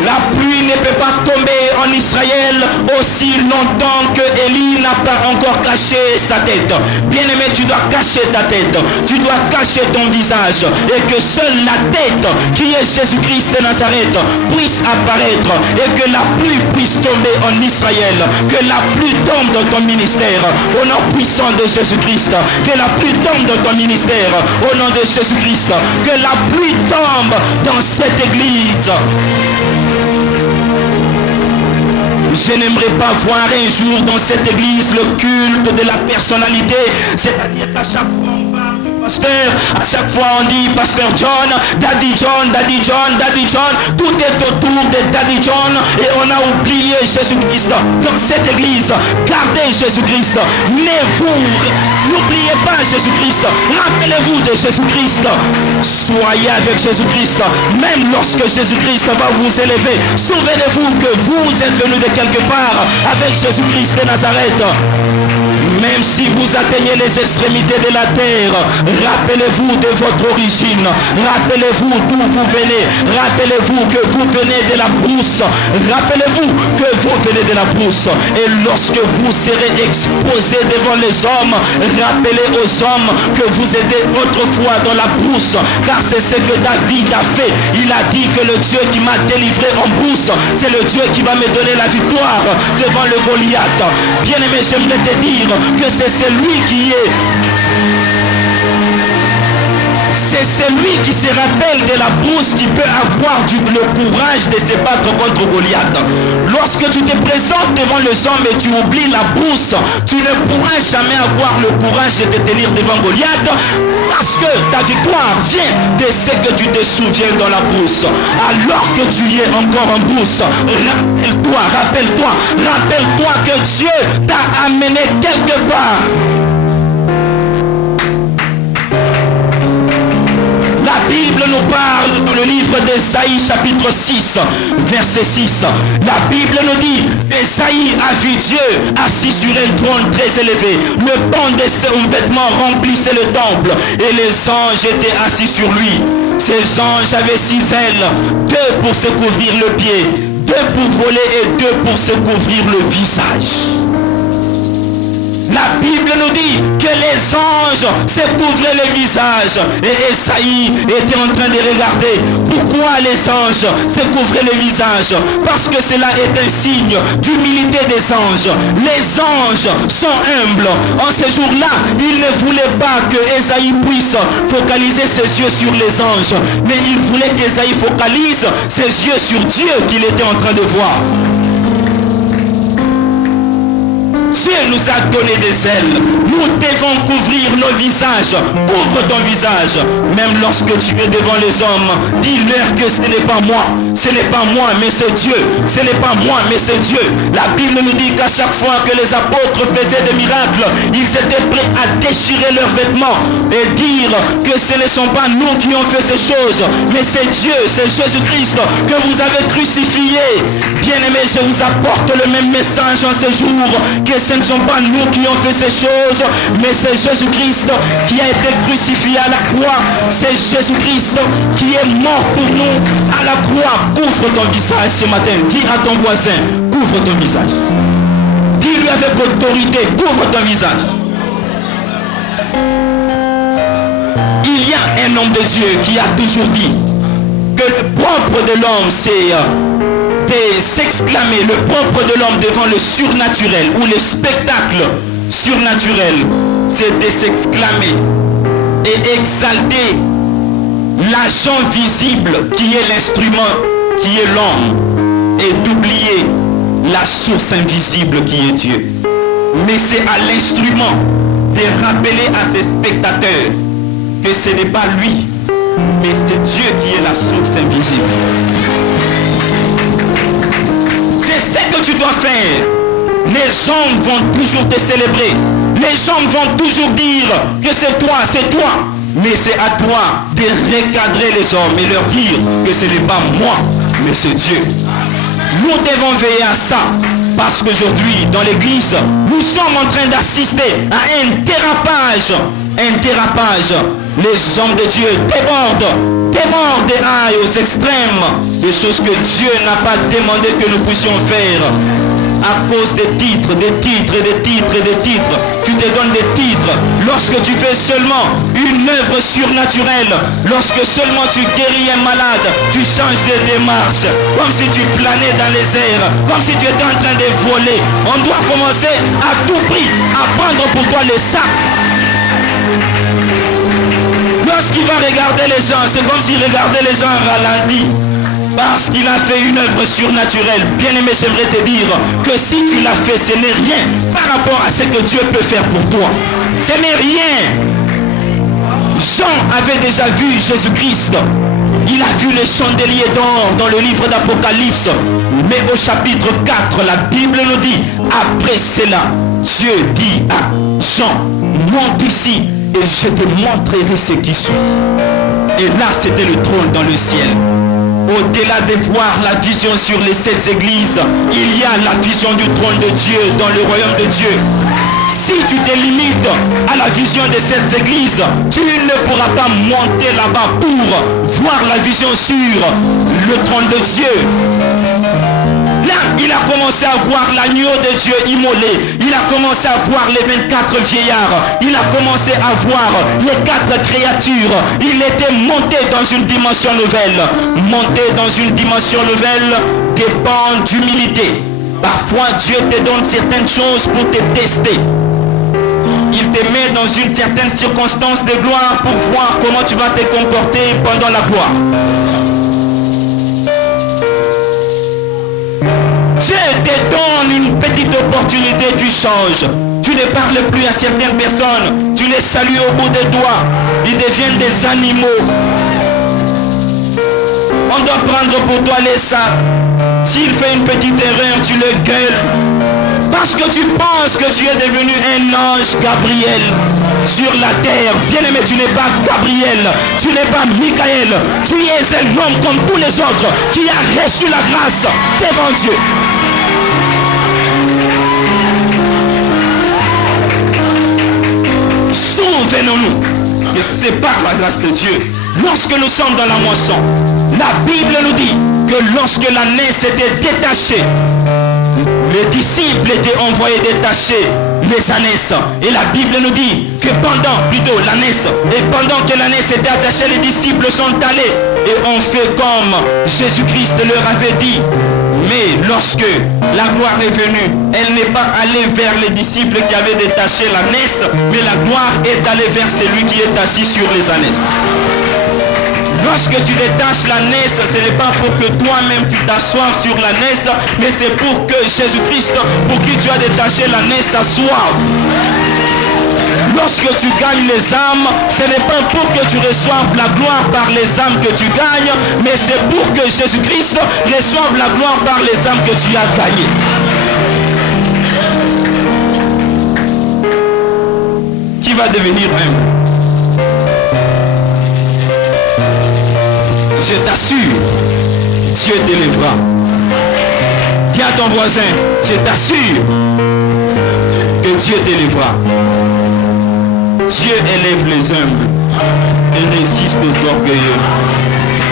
La pluie ne peut pas tomber en Israël aussi longtemps que Élie n'a pas encore caché sa tête. Bien-aimé, tu dois cacher ta tête. Tu dois cacher ton visage. Et que seule la tête qui est Jésus-Christ de Nazareth puisse apparaître. Et que la pluie puisse tomber en Israël. Que la pluie tombe dans ton ministère. Au nom puissant de Jésus-Christ. Que la pluie tombe dans ton ministère. Au nom de Jésus-Christ. Que la pluie tombe dans cette église. Je n'aimerais pas voir un jour dans cette église le culte de la personnalité, c'est-à-dire qu'à chaque fois on parle du pasteur, à chaque fois on dit pasteur John, Daddy John, Daddy John, Daddy John, tout est autour de Daddy John et on a oublié Jésus-Christ. Dans cette église, gardez Jésus-Christ, n'oubliez pas Jésus-Christ, rappelez-vous de Jésus-Christ, soyez avec Jésus-Christ, même lorsque Jésus-Christ va vous élever, souvenez-vous que vous êtes venu de quelque part avec Jésus-Christ de Nazareth. Même si vous atteignez les extrémités de la terre, rappelez-vous de votre origine, rappelez-vous d'où vous venez, rappelez-vous que vous venez de la brousse, rappelez-vous que vous venez de la brousse. Et lorsque vous serez exposé devant les hommes, rappelez aux hommes que vous étiez autrefois dans la brousse, car c'est ce que David a fait. Il a dit que le Dieu qui m'a délivré en brousse, c'est le Dieu qui va me donner la victoire devant le Goliath. Bien-aimé, j'aimerais te dire que c'est celui qui est. C'est celui qui se rappelle de la brousse qui peut avoir le courage de se battre contre Goliath. Lorsque tu te présentes devant les hommes et tu oublies la brousse, tu ne pourras jamais avoir le courage de te tenir devant Goliath, parce que ta victoire vient de ce que tu te souviens dans la brousse. Alors que tu y es encore en brousse, rappelle-toi que Dieu t'a amené quelque part. La Bible nous parle dans le livre d'Ésaïe chapitre 6, verset 6. La Bible nous dit, Ésaïe a vu Dieu assis sur un trône très élevé. Le pan de son vêtement remplissait le temple et les anges étaient assis sur lui. Ces anges avaient 6 ailes, 2 pour se couvrir le pied, 2 pour voler et 2 pour se couvrir le visage. La Bible nous dit que les anges se couvraient le visage. Et Ésaïe était en train de regarder pourquoi les anges se couvraient le visage. Parce que cela est un signe d'humilité des anges. Les anges sont humbles. En ce jour-là, il ne voulait pas que Ésaïe puisse focaliser ses yeux sur les anges. Mais il voulait qu'Ésaïe focalise ses yeux sur Dieu qu'il était en train de voir. Dieu nous a donné des ailes. Nous devons couvrir nos visages. Ouvre ton visage. Même lorsque tu es devant les hommes, dis-leur que ce n'est pas moi. Ce n'est pas moi, mais c'est Dieu. Ce n'est pas moi, mais c'est Dieu. La Bible nous dit qu'à chaque fois que les apôtres faisaient des miracles, ils étaient prêts à déchirer leurs vêtements et dire que ce ne sont pas nous qui ont fait ces choses, mais c'est Dieu, c'est Jésus-Christ que vous avez crucifié. Bien-aimés, je vous apporte le même message en ce jour, que ce ne sont pas nous qui ont fait ces choses, mais c'est Jésus-Christ qui a été crucifié à la croix. C'est Jésus-Christ qui est mort pour nous à la croix. Couvre ton visage ce matin. Dis à ton voisin, couvre ton visage. Dis-lui avec autorité, couvre ton visage. Il y a un homme de Dieu qui a toujours dit que le propre de l'homme, c'est de s'exclamer. Le propre de l'homme devant le surnaturel ou le spectacle surnaturel, c'est de s'exclamer et exalter l'agent visible qui est l'instrument, qui est l'homme, et d'oublier la source invisible qui est Dieu. Mais c'est à l'instrument de rappeler à ses spectateurs que ce n'est pas lui, mais c'est Dieu qui est la source invisible. que tu dois faire, les gens vont toujours te célébrer. Les gens vont toujours dire que c'est toi, c'est toi. Mais c'est à toi de recadrer les hommes et leur dire que ce n'est pas moi, mais c'est Dieu. Nous devons veiller à ça. Parce qu'aujourd'hui, dans l'église, nous sommes en train d'assister à un dérapage. Un dérapage. Les hommes de Dieu débordent et aillent aux extrêmes. Des choses que Dieu n'a pas demandé que nous puissions faire. À cause des titres, des titres et des titres et des titres. Tu te donnes des titres. Lorsque tu fais seulement une œuvre surnaturelle, lorsque seulement tu guéris un malade, tu changes de démarche. Comme si tu planais dans les airs, comme si tu étais en train de voler. On doit commencer à tout prix à prendre pour toi les sacs. Lorsqu'il va regarder les gens, c'est comme s'il regardait les gens ralentis. Parce qu'il a fait une œuvre surnaturelle. Bien-aimé, j'aimerais te dire que si tu l'as fait, ce n'est rien par rapport à ce que Dieu peut faire pour toi. Ce n'est rien. Jean avait déjà vu Jésus-Christ. Il a vu les chandeliers d'or dans le livre d'Apocalypse. Mais au chapitre 4, la Bible nous dit, après cela, Dieu dit à Jean, monte ici et je te montrerai ce qui sont. Et là, c'était le trône dans le ciel. Au-delà de voir la vision sur les 7 églises, il y a la vision du trône de Dieu dans le royaume de Dieu. Si tu te limites à la vision de cette église, tu ne pourras pas monter là-bas pour voir la vision sur le trône de Dieu. Là, il a commencé à voir l'agneau de Dieu immolé. Il a commencé à voir les 24 vieillards. Il a commencé à voir les 4 créatures. Il était monté dans une dimension nouvelle. Monter dans une dimension nouvelle dépend d'humilité. Parfois, Dieu te donne certaines choses pour te tester. Il te met dans une certaine circonstance de gloire pour voir comment tu vas te comporter pendant la gloire. Dieu te donne une petite opportunité, tu changes. Tu ne parles plus à certaines personnes. Tu les salues au bout des doigts. Ils deviennent des animaux. On doit prendre pour toi les sacs. S'il fait une petite erreur, tu le gueules. Parce que tu penses que tu es devenu un ange Gabriel sur la terre. Bien-aimé, tu n'es pas Gabriel. Tu n'es pas Michael. Tu es un homme comme tous les autres qui a reçu la grâce devant Dieu. Souvenons-nous que c'est par la grâce de Dieu. Lorsque nous sommes dans la moisson, la Bible nous dit que lorsque l'ânesse s'était détachée, les disciples étaient envoyés détacher les ânesses. Et la Bible nous dit que pendant que l'ânesse était attachée, les disciples sont allés et ont fait comme Jésus-Christ leur avait dit. Mais lorsque la gloire est venue, elle n'est pas allée vers les disciples qui avaient détaché l'ânesse, mais la gloire est allée vers celui qui est assis sur les ânesses. Lorsque tu détaches l'ânesse, ce n'est pas pour que toi-même tu t'assoies sur l'ânesse, mais c'est pour que Jésus-Christ, pour qui tu as détaché l'ânesse, s'assoie. Lorsque tu gagnes les âmes, ce n'est pas pour que tu reçoives la gloire par les âmes que tu gagnes, mais c'est pour que Jésus-Christ reçoive la gloire par les âmes que tu as gagnées. Qui va devenir humble? Je t'assure, Dieu t'élèvera. Dis à ton voisin, je t'assure que Dieu t'élèvera. Dieu élève les humbles et résiste aux orgueilleux.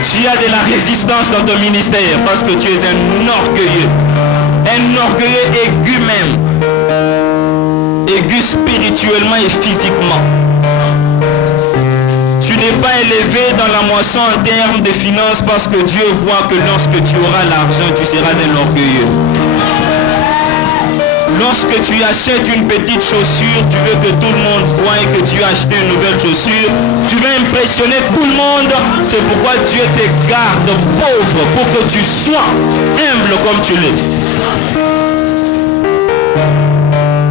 Tu as de la résistance dans ton ministère parce que tu es un orgueilleux. Un orgueilleux aigu même. Aigu spirituellement et physiquement. Tu n'es pas élevé dans la moisson en termes de finances parce que Dieu voit que lorsque tu auras l'argent, tu seras un orgueilleux. Lorsque tu achètes une petite chaussure, tu veux que tout le monde voie que tu as acheté une nouvelle chaussure. Tu veux impressionner tout le monde. C'est pourquoi Dieu te garde pauvre pour que tu sois humble comme tu l'es.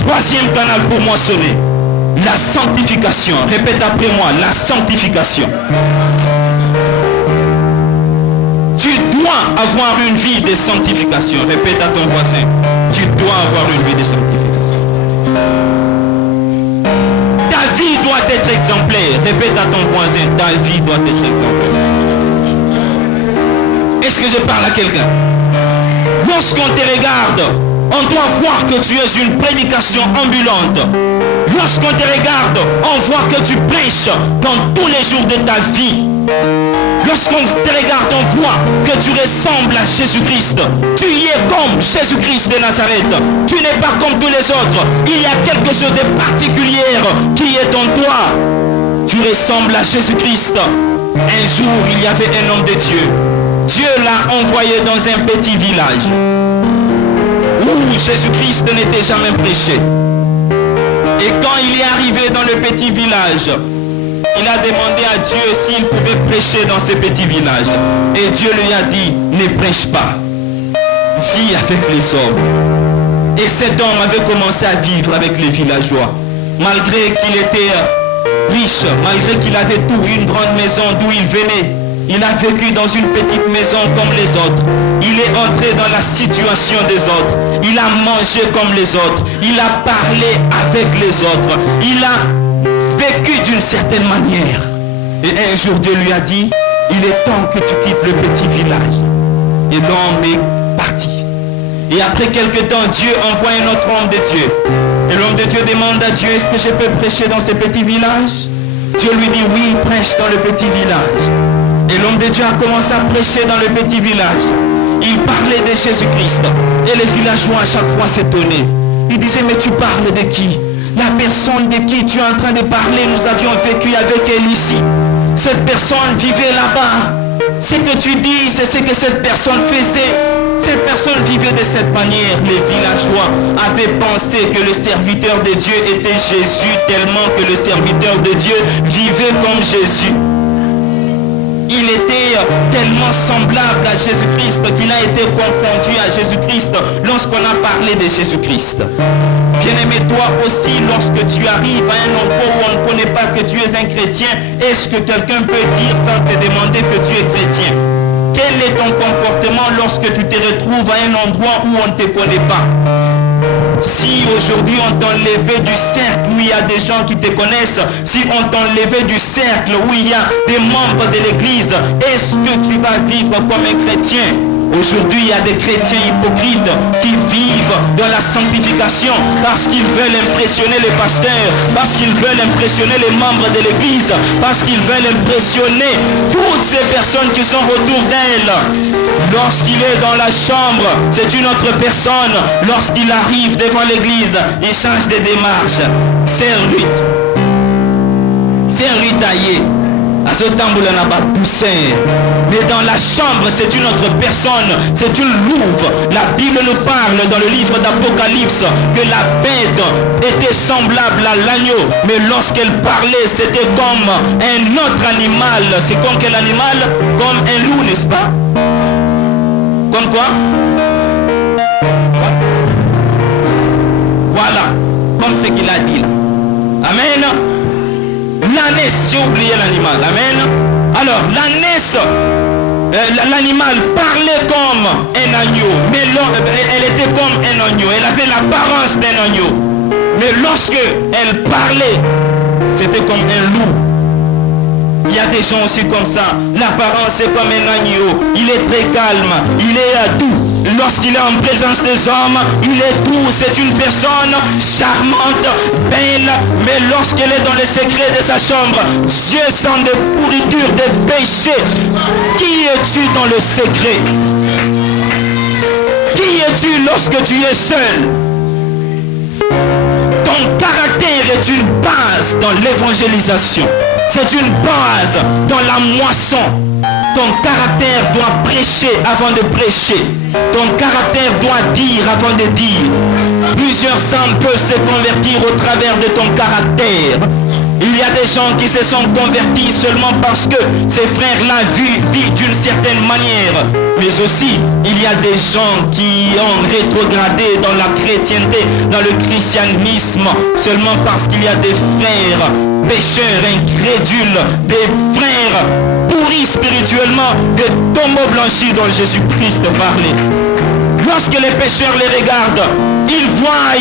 Troisième canal pour moissonner. La sanctification. Répète après moi, la sanctification. Tu dois dois avoir une vie de sanctification. Répète à ton voisin, tu dois avoir une vie de sanctification. Ta vie doit être exemplaire. Répète à ton voisin, ta vie doit être exemplaire. Est-ce que je parle à quelqu'un? Lorsqu'on te regarde, on doit voir que tu es une prédication ambulante. Lorsqu'on te regarde, on voit que tu prêches dans tous les jours de ta vie. Lorsqu'on te regarde, on voit que tu ressembles à Jésus-Christ. Tu y es comme Jésus-Christ de Nazareth. Tu n'es pas comme tous les autres. Il y a quelque chose de particulier qui est en toi. Tu ressembles à Jésus-Christ. Un jour, il y avait un homme de Dieu. Dieu l'a envoyé dans un petit village où Jésus-Christ n'était jamais prêché. Et quand il est arrivé dans le petit village, il a demandé à Dieu s'il pouvait prêcher dans ce petit village. Et Dieu lui a dit, ne prêche pas. Vis avec les hommes. Et cet homme avait commencé à vivre avec les villageois. Malgré qu'il était riche, malgré qu'il avait tout, une grande maison d'où il venait, il a vécu dans une petite maison comme les autres. Il est entré dans la situation des autres. Il a mangé comme les autres. Il a parlé avec les autres. Il a vécu d'une certaine manière. Et un jour Dieu lui a dit, il est temps que tu quittes le petit village. Et l'homme est parti. Et après quelque temps, Dieu envoie un autre homme de Dieu. Et l'homme de Dieu demande à Dieu, est-ce que je peux prêcher dans ce petit village? Dieu lui dit, oui, prêche dans le petit village. Et l'homme de Dieu a commencé à prêcher dans le petit village. Il parlait de Jésus-Christ. Et les villageois à chaque fois s'étonnaient. Ils disaient, mais tu parles de qui? La personne de qui tu es en train de parler, nous avions vécu avec elle ici. Cette personne vivait là-bas. Ce que tu dis, c'est ce que cette personne faisait. Cette personne vivait de cette manière. Les villageois avaient pensé que le serviteur de Dieu était Jésus, tellement que le serviteur de Dieu vivait comme Jésus. Il était tellement semblable à Jésus-Christ qu'il a été confondu à Jésus-Christ lorsqu'on a parlé de Jésus-Christ. Bien-aimé, toi aussi, lorsque tu arrives à un endroit où on ne connaît pas que tu es un chrétien, est-ce que quelqu'un peut dire sans te demander que tu es chrétien? Quel est ton comportement lorsque tu te retrouves à un endroit où on ne te connaît pas? Si aujourd'hui on t'enlevait du cercle où il y a des gens qui te connaissent, si on t'enlevait du cercle où il y a des membres de l'église, est-ce que tu vas vivre comme un chrétien? Aujourd'hui, il y a des chrétiens hypocrites qui vivent dans la sanctification parce qu'ils veulent impressionner les pasteurs, parce qu'ils veulent impressionner les membres de l'église, parce qu'ils veulent impressionner toutes ces personnes qui sont autour d'elle. Lorsqu'il est dans la chambre, c'est une autre personne. Lorsqu'il arrive devant l'église, il change de démarche. C'est un rite. C'est un rite taillé. Mais dans la chambre, c'est une autre personne, c'est une louve. La Bible nous parle dans le livre d'Apocalypse que la bête était semblable à l'agneau, mais lorsqu'elle parlait, c'était comme un autre animal. C'est comme quel animal? Comme un loup, n'est-ce pas? Comme quoi? Voilà, comme ce qu'il a dit là. Amen. L'ânesse, j'ai oublié l'animal, amen. Alors, l'ânesse, l'animal parlait comme un agneau, mais elle était comme un agneau, elle avait l'apparence d'un agneau. Mais lorsque elle parlait, c'était comme un loup. Il y a des gens aussi comme ça, l'apparence est comme un agneau, il est très calme, il est doux. Lorsqu'il est en présence des hommes, il est doux, c'est une personne charmante, belle, mais lorsqu'elle est dans les secrets de sa chambre, Dieu sent de pourriture, de péché. Qui es-tu dans le secret? Qui es-tu lorsque tu es seul? Ton caractère est une base dans l'évangélisation. C'est une base dans la moisson. Ton caractère doit prêcher avant de prêcher. Ton caractère doit dire avant de dire. Plusieurs âmes peuvent se convertir au travers de ton caractère. Il y a des gens qui se sont convertis seulement parce que ces frères-là vivent d'une certaine manière. Mais aussi, il y a des gens qui ont rétrogradé dans la chrétienté, dans le christianisme, seulement parce qu'il y a des frères pécheurs, incrédules, des frères pourris spirituellement, des tombeaux blanchis dont Jésus-Christ parlait. Lorsque les pécheurs les regardent, ils voient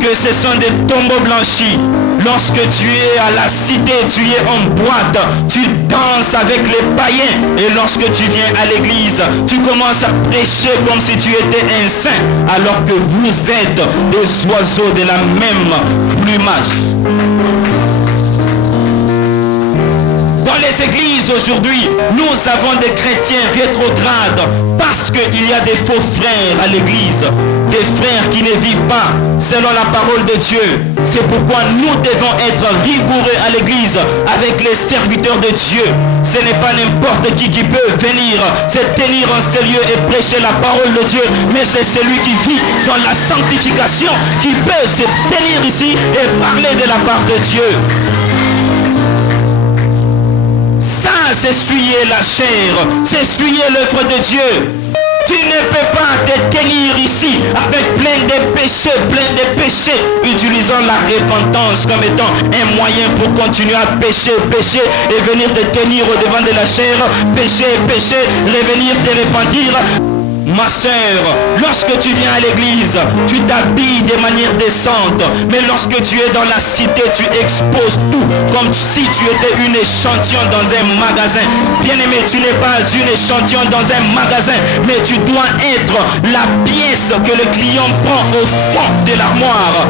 que ce sont des tombeaux blanchis. Lorsque tu es à la cité, tu es en boîte, tu danses avec les païens. Et lorsque tu viens à l'église, tu commences à prêcher comme si tu étais un saint, alors que vous êtes des oiseaux de la même plumage. Dans les églises aujourd'hui, nous avons des chrétiens rétrogrades parce qu'il y a des faux frères à l'église, des frères qui ne vivent pas selon la parole de Dieu. C'est pourquoi nous devons être rigoureux à l'église avec les serviteurs de Dieu. Ce n'est pas n'importe qui peut venir se tenir en sérieux et prêcher la parole de Dieu, mais c'est celui qui vit dans la sanctification qui peut se tenir ici et parler de la part de Dieu. Ça, c'est essuyer la chair, c'est essuyer l'œuvre de Dieu. Tu ne peux pas te tenir ici avec plein de péchés, utilisant la repentance comme étant un moyen pour continuer à pécher et venir te tenir au devant de la chair, pécher, revenir te repentir. Ma sœur, lorsque tu viens à l'église, tu t'habilles de manière décente. Mais lorsque tu es dans la cité, tu exposes tout comme si tu étais une échantillon dans un magasin. Bien-aimé, tu n'es pas une échantillon dans un magasin, mais tu dois être la pièce que le client prend au fond de l'armoire.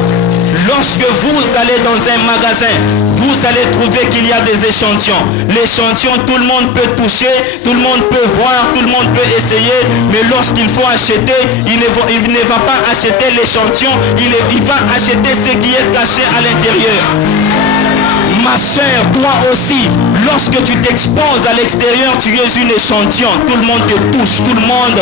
Lorsque vous allez dans un magasin, vous allez trouver qu'il y a des échantillons. L'échantillon, tout le monde peut toucher, tout le monde peut voir, tout le monde peut essayer. Mais lorsqu'il faut acheter, il ne va pas acheter l'échantillon, il va acheter ce qui est caché à l'intérieur. Ma soeur, toi aussi, lorsque tu t'exposes à l'extérieur, tu es une échantillon. Tout le monde te touche, tout le monde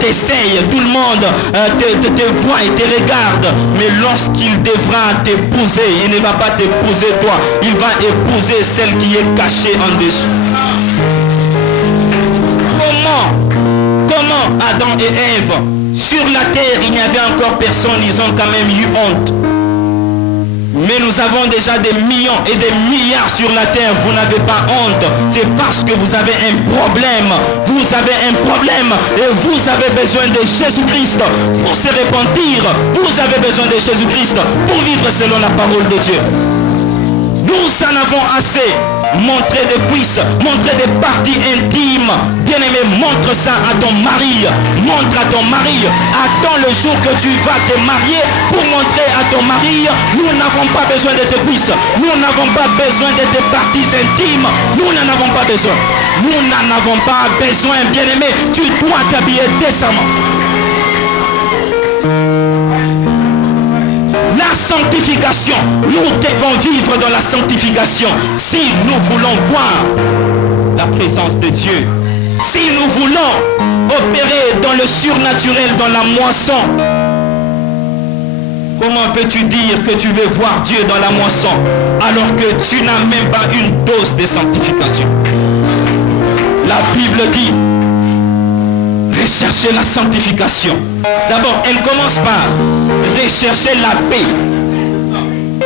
t'essaye, tout le monde te voit et te regarde. Mais lorsqu'il devra t'épouser, il ne va pas t'épouser toi, il va épouser celle qui est cachée en dessous. Comment Adam et Ève, sur la terre, il n'y avait encore personne, ils ont quand même eu honte. Mais nous avons déjà des millions et des milliards sur la terre. Vous n'avez pas honte. C'est parce que vous avez un problème. Vous avez un problème et vous avez besoin de Jésus-Christ pour se repentir. Vous avez besoin de Jésus-Christ pour vivre selon la parole de Dieu. Nous en avons assez. Montrer des cuisses, montrer des parties intimes. Bien-aimé, montre ça à ton mari. Montre à ton mari. Attends le jour que tu vas te marier pour montrer à ton mari. Nous n'avons pas besoin de tes cuisses. Nous n'avons pas besoin de tes parties intimes. Nous n'en avons pas besoin. Nous n'en avons pas besoin, bien-aimé. Tu dois t'habiller décemment. La sanctification, nous devons vivre dans la sanctification si nous voulons voir la présence de Dieu, si nous voulons opérer dans le surnaturel, dans la moisson. Comment peux-tu dire que tu veux voir Dieu dans la moisson alors que tu n'as même pas une dose de sanctification? La Bible dit rechercher la sanctification. D'abord, elle commence par rechercher la paix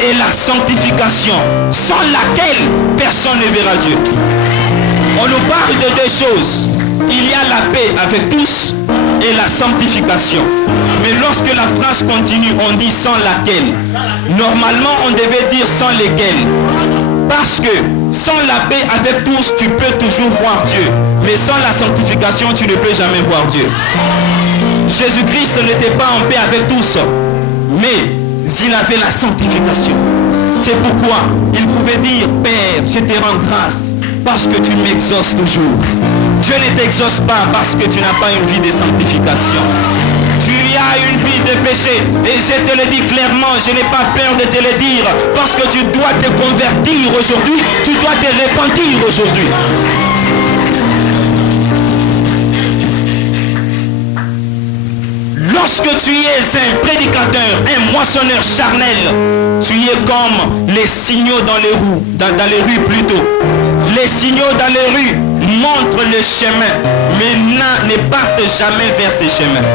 et la sanctification, sans laquelle personne ne verra Dieu. On nous parle de deux choses. Il y a la paix avec tous et la sanctification. Mais lorsque la phrase continue, on dit sans laquelle. Normalement, on devait dire sans lesquelles. Parce que sans la paix avec tous, tu peux toujours voir Dieu. Mais sans la sanctification, tu ne peux jamais voir Dieu. Jésus-Christ n'était pas en paix avec tous, mais il avait la sanctification. C'est pourquoi il pouvait dire, Père, je te rends grâce parce que tu m'exauces toujours. Dieu ne t'exauce pas parce que tu n'as pas une vie de sanctification. Tu as une vie de péché et je te le dis clairement, je n'ai pas peur de te le dire parce que tu dois te convertir aujourd'hui, tu dois te repentir aujourd'hui. lorsque tu es un prédicateur, un moissonneur charnel, tu es comme les signaux dans les roues, dans les rues plutôt. Les signaux dans les rues montrent le chemin, mais ne partent jamais vers ces chemins.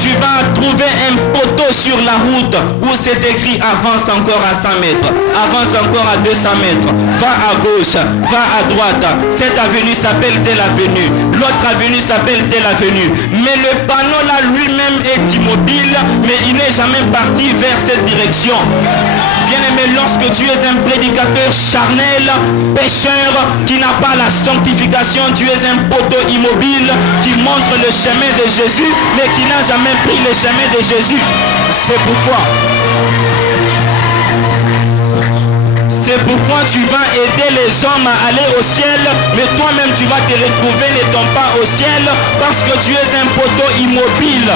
Tu vas trouver un poteau sur la route où c'est écrit avance encore à 100 mètres, avance encore à 200 mètres, va à gauche, va à droite. Cette avenue s'appelle telle avenue, l'autre avenue s'appelle telle avenue. Mais le panneau là lui-même est immobile, mais il n'est jamais parti vers cette direction. Bien-aimé, lorsque tu es un prédicateur charnel, pécheur, qui n'a pas la sanctification, tu es un poteau immobile qui montre le chemin de Jésus, mais qui n'a jamais pris le chemin de Jésus. C'est pourquoi tu vas aider les hommes à aller au ciel, mais toi-même tu vas te retrouver n'étant pas au ciel parce que tu es un poteau immobile.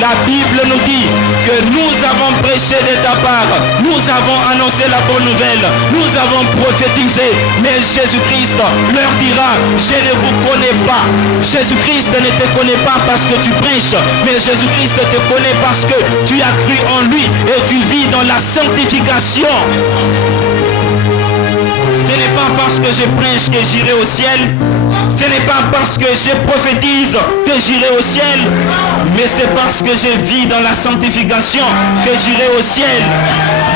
La Bible nous dit que nous avons prêché de ta part, nous avons annoncé la bonne nouvelle, nous avons prophétisé, mais Jésus-Christ leur dira, je ne vous connais pas. Jésus-Christ ne te connaît pas parce que tu prêches, mais Jésus-Christ te connaît parce que tu as cru en lui et tu vis dans la sanctification. Ce n'est pas parce que je prêche que j'irai au ciel. Ce n'est pas parce que je prophétise que j'irai au ciel. Mais c'est parce que je vis dans la sanctification que j'irai au ciel.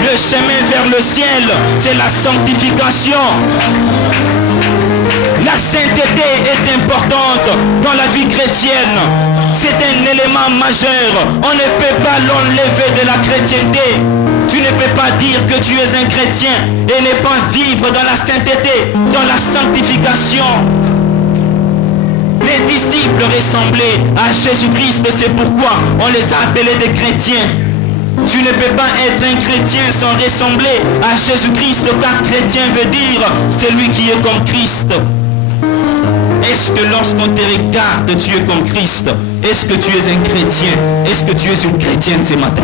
Le chemin vers le ciel, c'est la sanctification. La sainteté est importante dans la vie chrétienne. C'est un élément majeur. On ne peut pas l'enlever de la chrétienté. Tu ne peux pas dire que tu es un chrétien et ne pas vivre dans la sainteté, dans la sanctification. Les disciples ressemblaient à Jésus-Christ, c'est pourquoi on les a appelés des chrétiens. Tu ne peux pas être un chrétien sans ressembler à Jésus-Christ, car chrétien veut dire celui qui est comme Christ. Est-ce que lorsqu'on te regarde, tu es comme Christ? Est-ce que tu es un chrétien? Est-ce que tu es une chrétienne ce matin?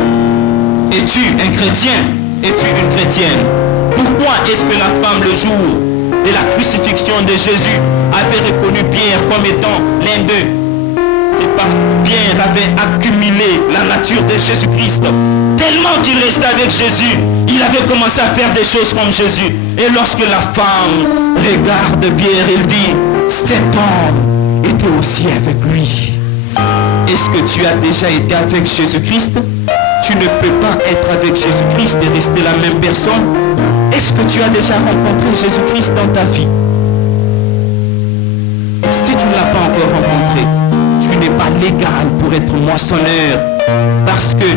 Es-tu un chrétien? Es-tu une chrétienne? Pourquoi est-ce que la femme, le jour de la crucifixion de Jésus, avait reconnu Pierre comme étant l'un d'eux? C'est parce que Pierre avait accumulé la nature de Jésus-Christ. Tellement qu'il restait avec Jésus, il avait commencé à faire des choses comme Jésus. Et lorsque la femme regarde Pierre, il dit, cet homme était aussi avec lui. Est-ce que tu as déjà été avec Jésus-Christ? Tu ne peux pas être avec Jésus-Christ et rester la même personne. Est-ce que tu as déjà rencontré Jésus-Christ dans ta vie? Si tu ne l'as pas encore rencontré, tu n'es pas légal pour être moissonneur. Parce que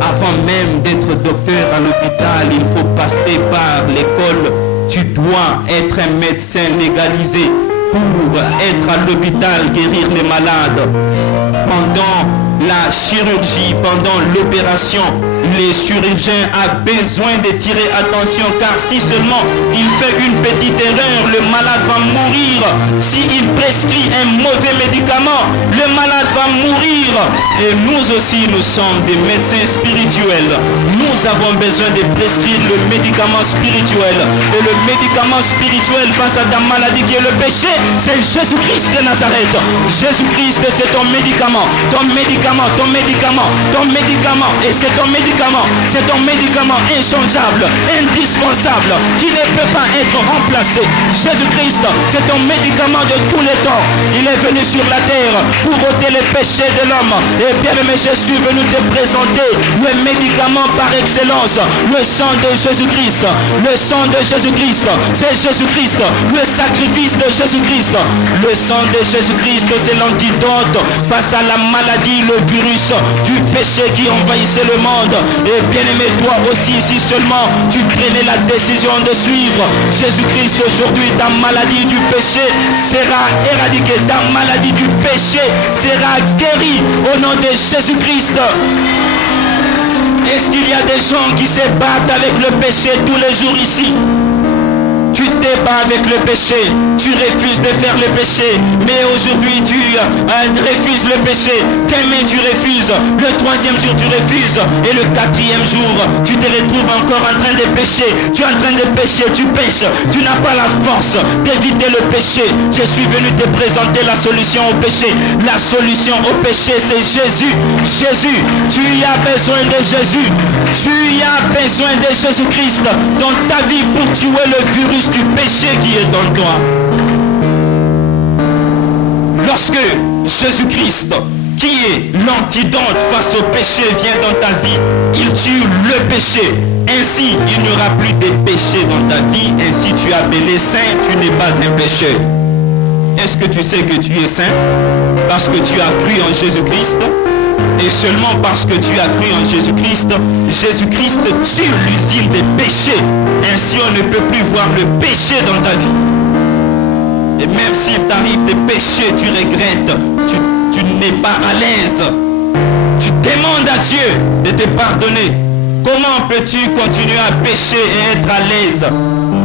avant même d'être docteur à l'hôpital, il faut passer par l'école. Tu dois être un médecin légalisé pour être à l'hôpital, guérir les malades. Pendant la chirurgie, pendant l'opération, les chirurgiens ont besoin de tirer attention, car si seulement il fait une petite erreur, le malade va mourir. S'il prescrit un mauvais médicament, le malade va mourir. Et nous aussi, nous sommes des médecins spirituels. Nous avons besoin de prescrire le médicament spirituel. Et le médicament spirituel face à ta maladie qui est le péché, c'est Jésus-Christ de Nazareth. Jésus-Christ, c'est ton médicament. Ton médicament, ton médicament, ton médicament. Et c'est ton médicament inchangeable, indispensable, qui ne peut pas être remplacé. Jésus-Christ, c'est ton médicament de tous les temps. Il est venu sur la terre pour ôter les péchés de l'homme. Et bien aimé, je suis venu te présenter le médicament par excellence, le sang de Jésus-Christ. Le sang de Jésus-Christ, c'est Jésus-Christ, le sacrifice de Jésus-Christ. Le sang de Jésus-Christ, c'est l'antidote face à la maladie, le virus du péché qui envahissait le monde. Et bien aimé, toi aussi, si seulement tu prenais la décision de suivre Jésus-Christ aujourd'hui, ta maladie du péché sera éradiquée, ta maladie du péché sera guérie au nom de Jésus-Christ. Est-ce qu'il y a des gens qui se battent avec le péché tous les jours ici? Tu débats avec le péché. Tu refuses de faire le péché. Mais aujourd'hui, tu refuses le péché. Qu'aimer, tu refuses. Le troisième jour, tu refuses. Et le quatrième jour, tu te retrouves encore en train de pécher. Tu es en train de pécher, tu pêches. Tu n'as pas la force d'éviter le péché. Je suis venu te présenter la solution au péché. La solution au péché, c'est Jésus. Jésus, tu as besoin de Jésus. Tu as besoin de Jésus-Christ dans ta vie pour tuer le virus du péché qui est dans toi. Lorsque Jésus-Christ, qui est l'antidote face au péché, vient dans ta vie, il tue le péché. Ainsi, il n'y aura plus de péché dans ta vie. Ainsi, tu es appelé saint, tu n'es pas un pécheur. Est-ce que tu sais que tu es saint? Parce que tu as cru en Jésus-Christ. Et seulement parce que tu as cru en Jésus-Christ, Jésus-Christ tue l'usine des péchés. Ainsi, on ne peut plus voir le péché dans ta vie. Et même s'il t'arrive des péchés, tu regrettes, tu n'es pas à l'aise. Tu demandes à Dieu de te pardonner. Comment peux-tu continuer à pécher et être à l'aise?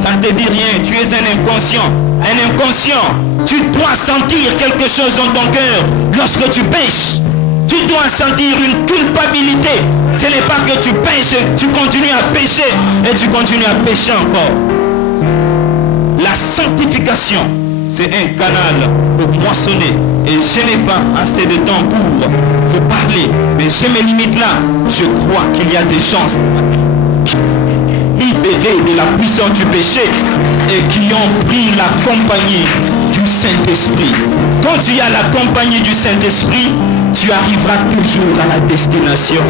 Ça ne te dit rien, tu es un inconscient. Un inconscient, tu dois sentir quelque chose dans ton cœur lorsque tu pêches. Tu dois sentir une culpabilité. Ce n'est pas que tu pêches, tu continues à pécher et tu continues à pécher encore. La sanctification, c'est un canal pour moissonner. Et je n'ai pas assez de temps pour vous parler. Mais je me limite là. Je crois qu'il y a des gens libérés de la puissance du péché et qui ont pris la compagnie du Saint-Esprit. Quand tu as la compagnie du Saint-Esprit, tu arriveras toujours à la destination.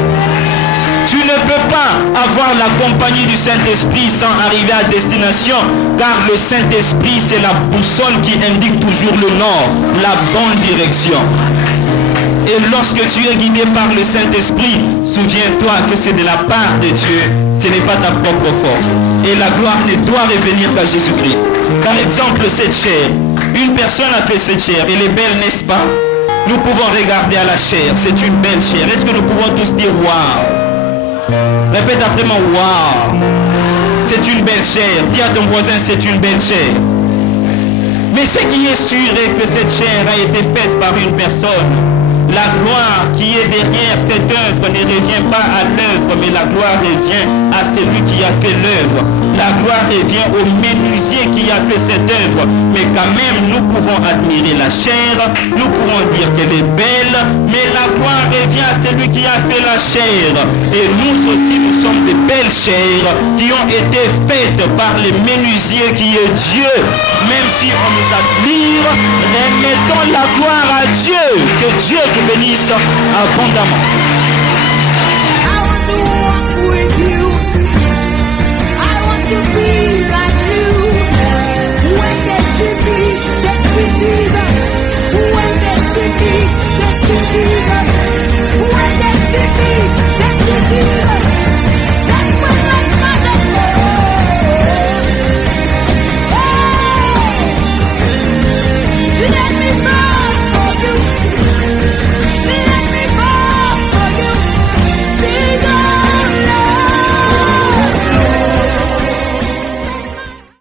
Tu ne peux pas avoir la compagnie du Saint-Esprit sans arriver à destination, car le Saint-Esprit, c'est la boussole qui indique toujours le nord, la bonne direction. Et lorsque tu es guidé par le Saint-Esprit, souviens-toi que c'est de la part de Dieu, ce n'est pas ta propre force. Et la gloire ne doit revenir qu'à Jésus-Christ. Par exemple, cette chair, une personne a fait cette chair, elle est belle, n'est-ce pas? Nous pouvons regarder à la chair, c'est une belle chair. Est-ce que nous pouvons tous dire waouh? Répète après moi, waouh! C'est une belle chair. Dis à ton voisin, c'est une belle chair. Mais ce qui est sûr est que cette chair a été faite par une personne. La gloire qui est derrière cette œuvre ne revient pas à l'œuvre, mais la gloire revient à celui qui a fait l'œuvre. La gloire revient au menuisier qui a fait cette œuvre. Mais quand même, nous pouvons admirer la chair, nous pouvons dire qu'elle est belle, mais la gloire revient à celui qui a fait la chair. Et nous aussi, nous sommes des belles chairs qui ont été faites par le menuisier qui est Dieu. Même si on nous admire, remettons la gloire à Dieu. Que Dieu te bénisse abondamment.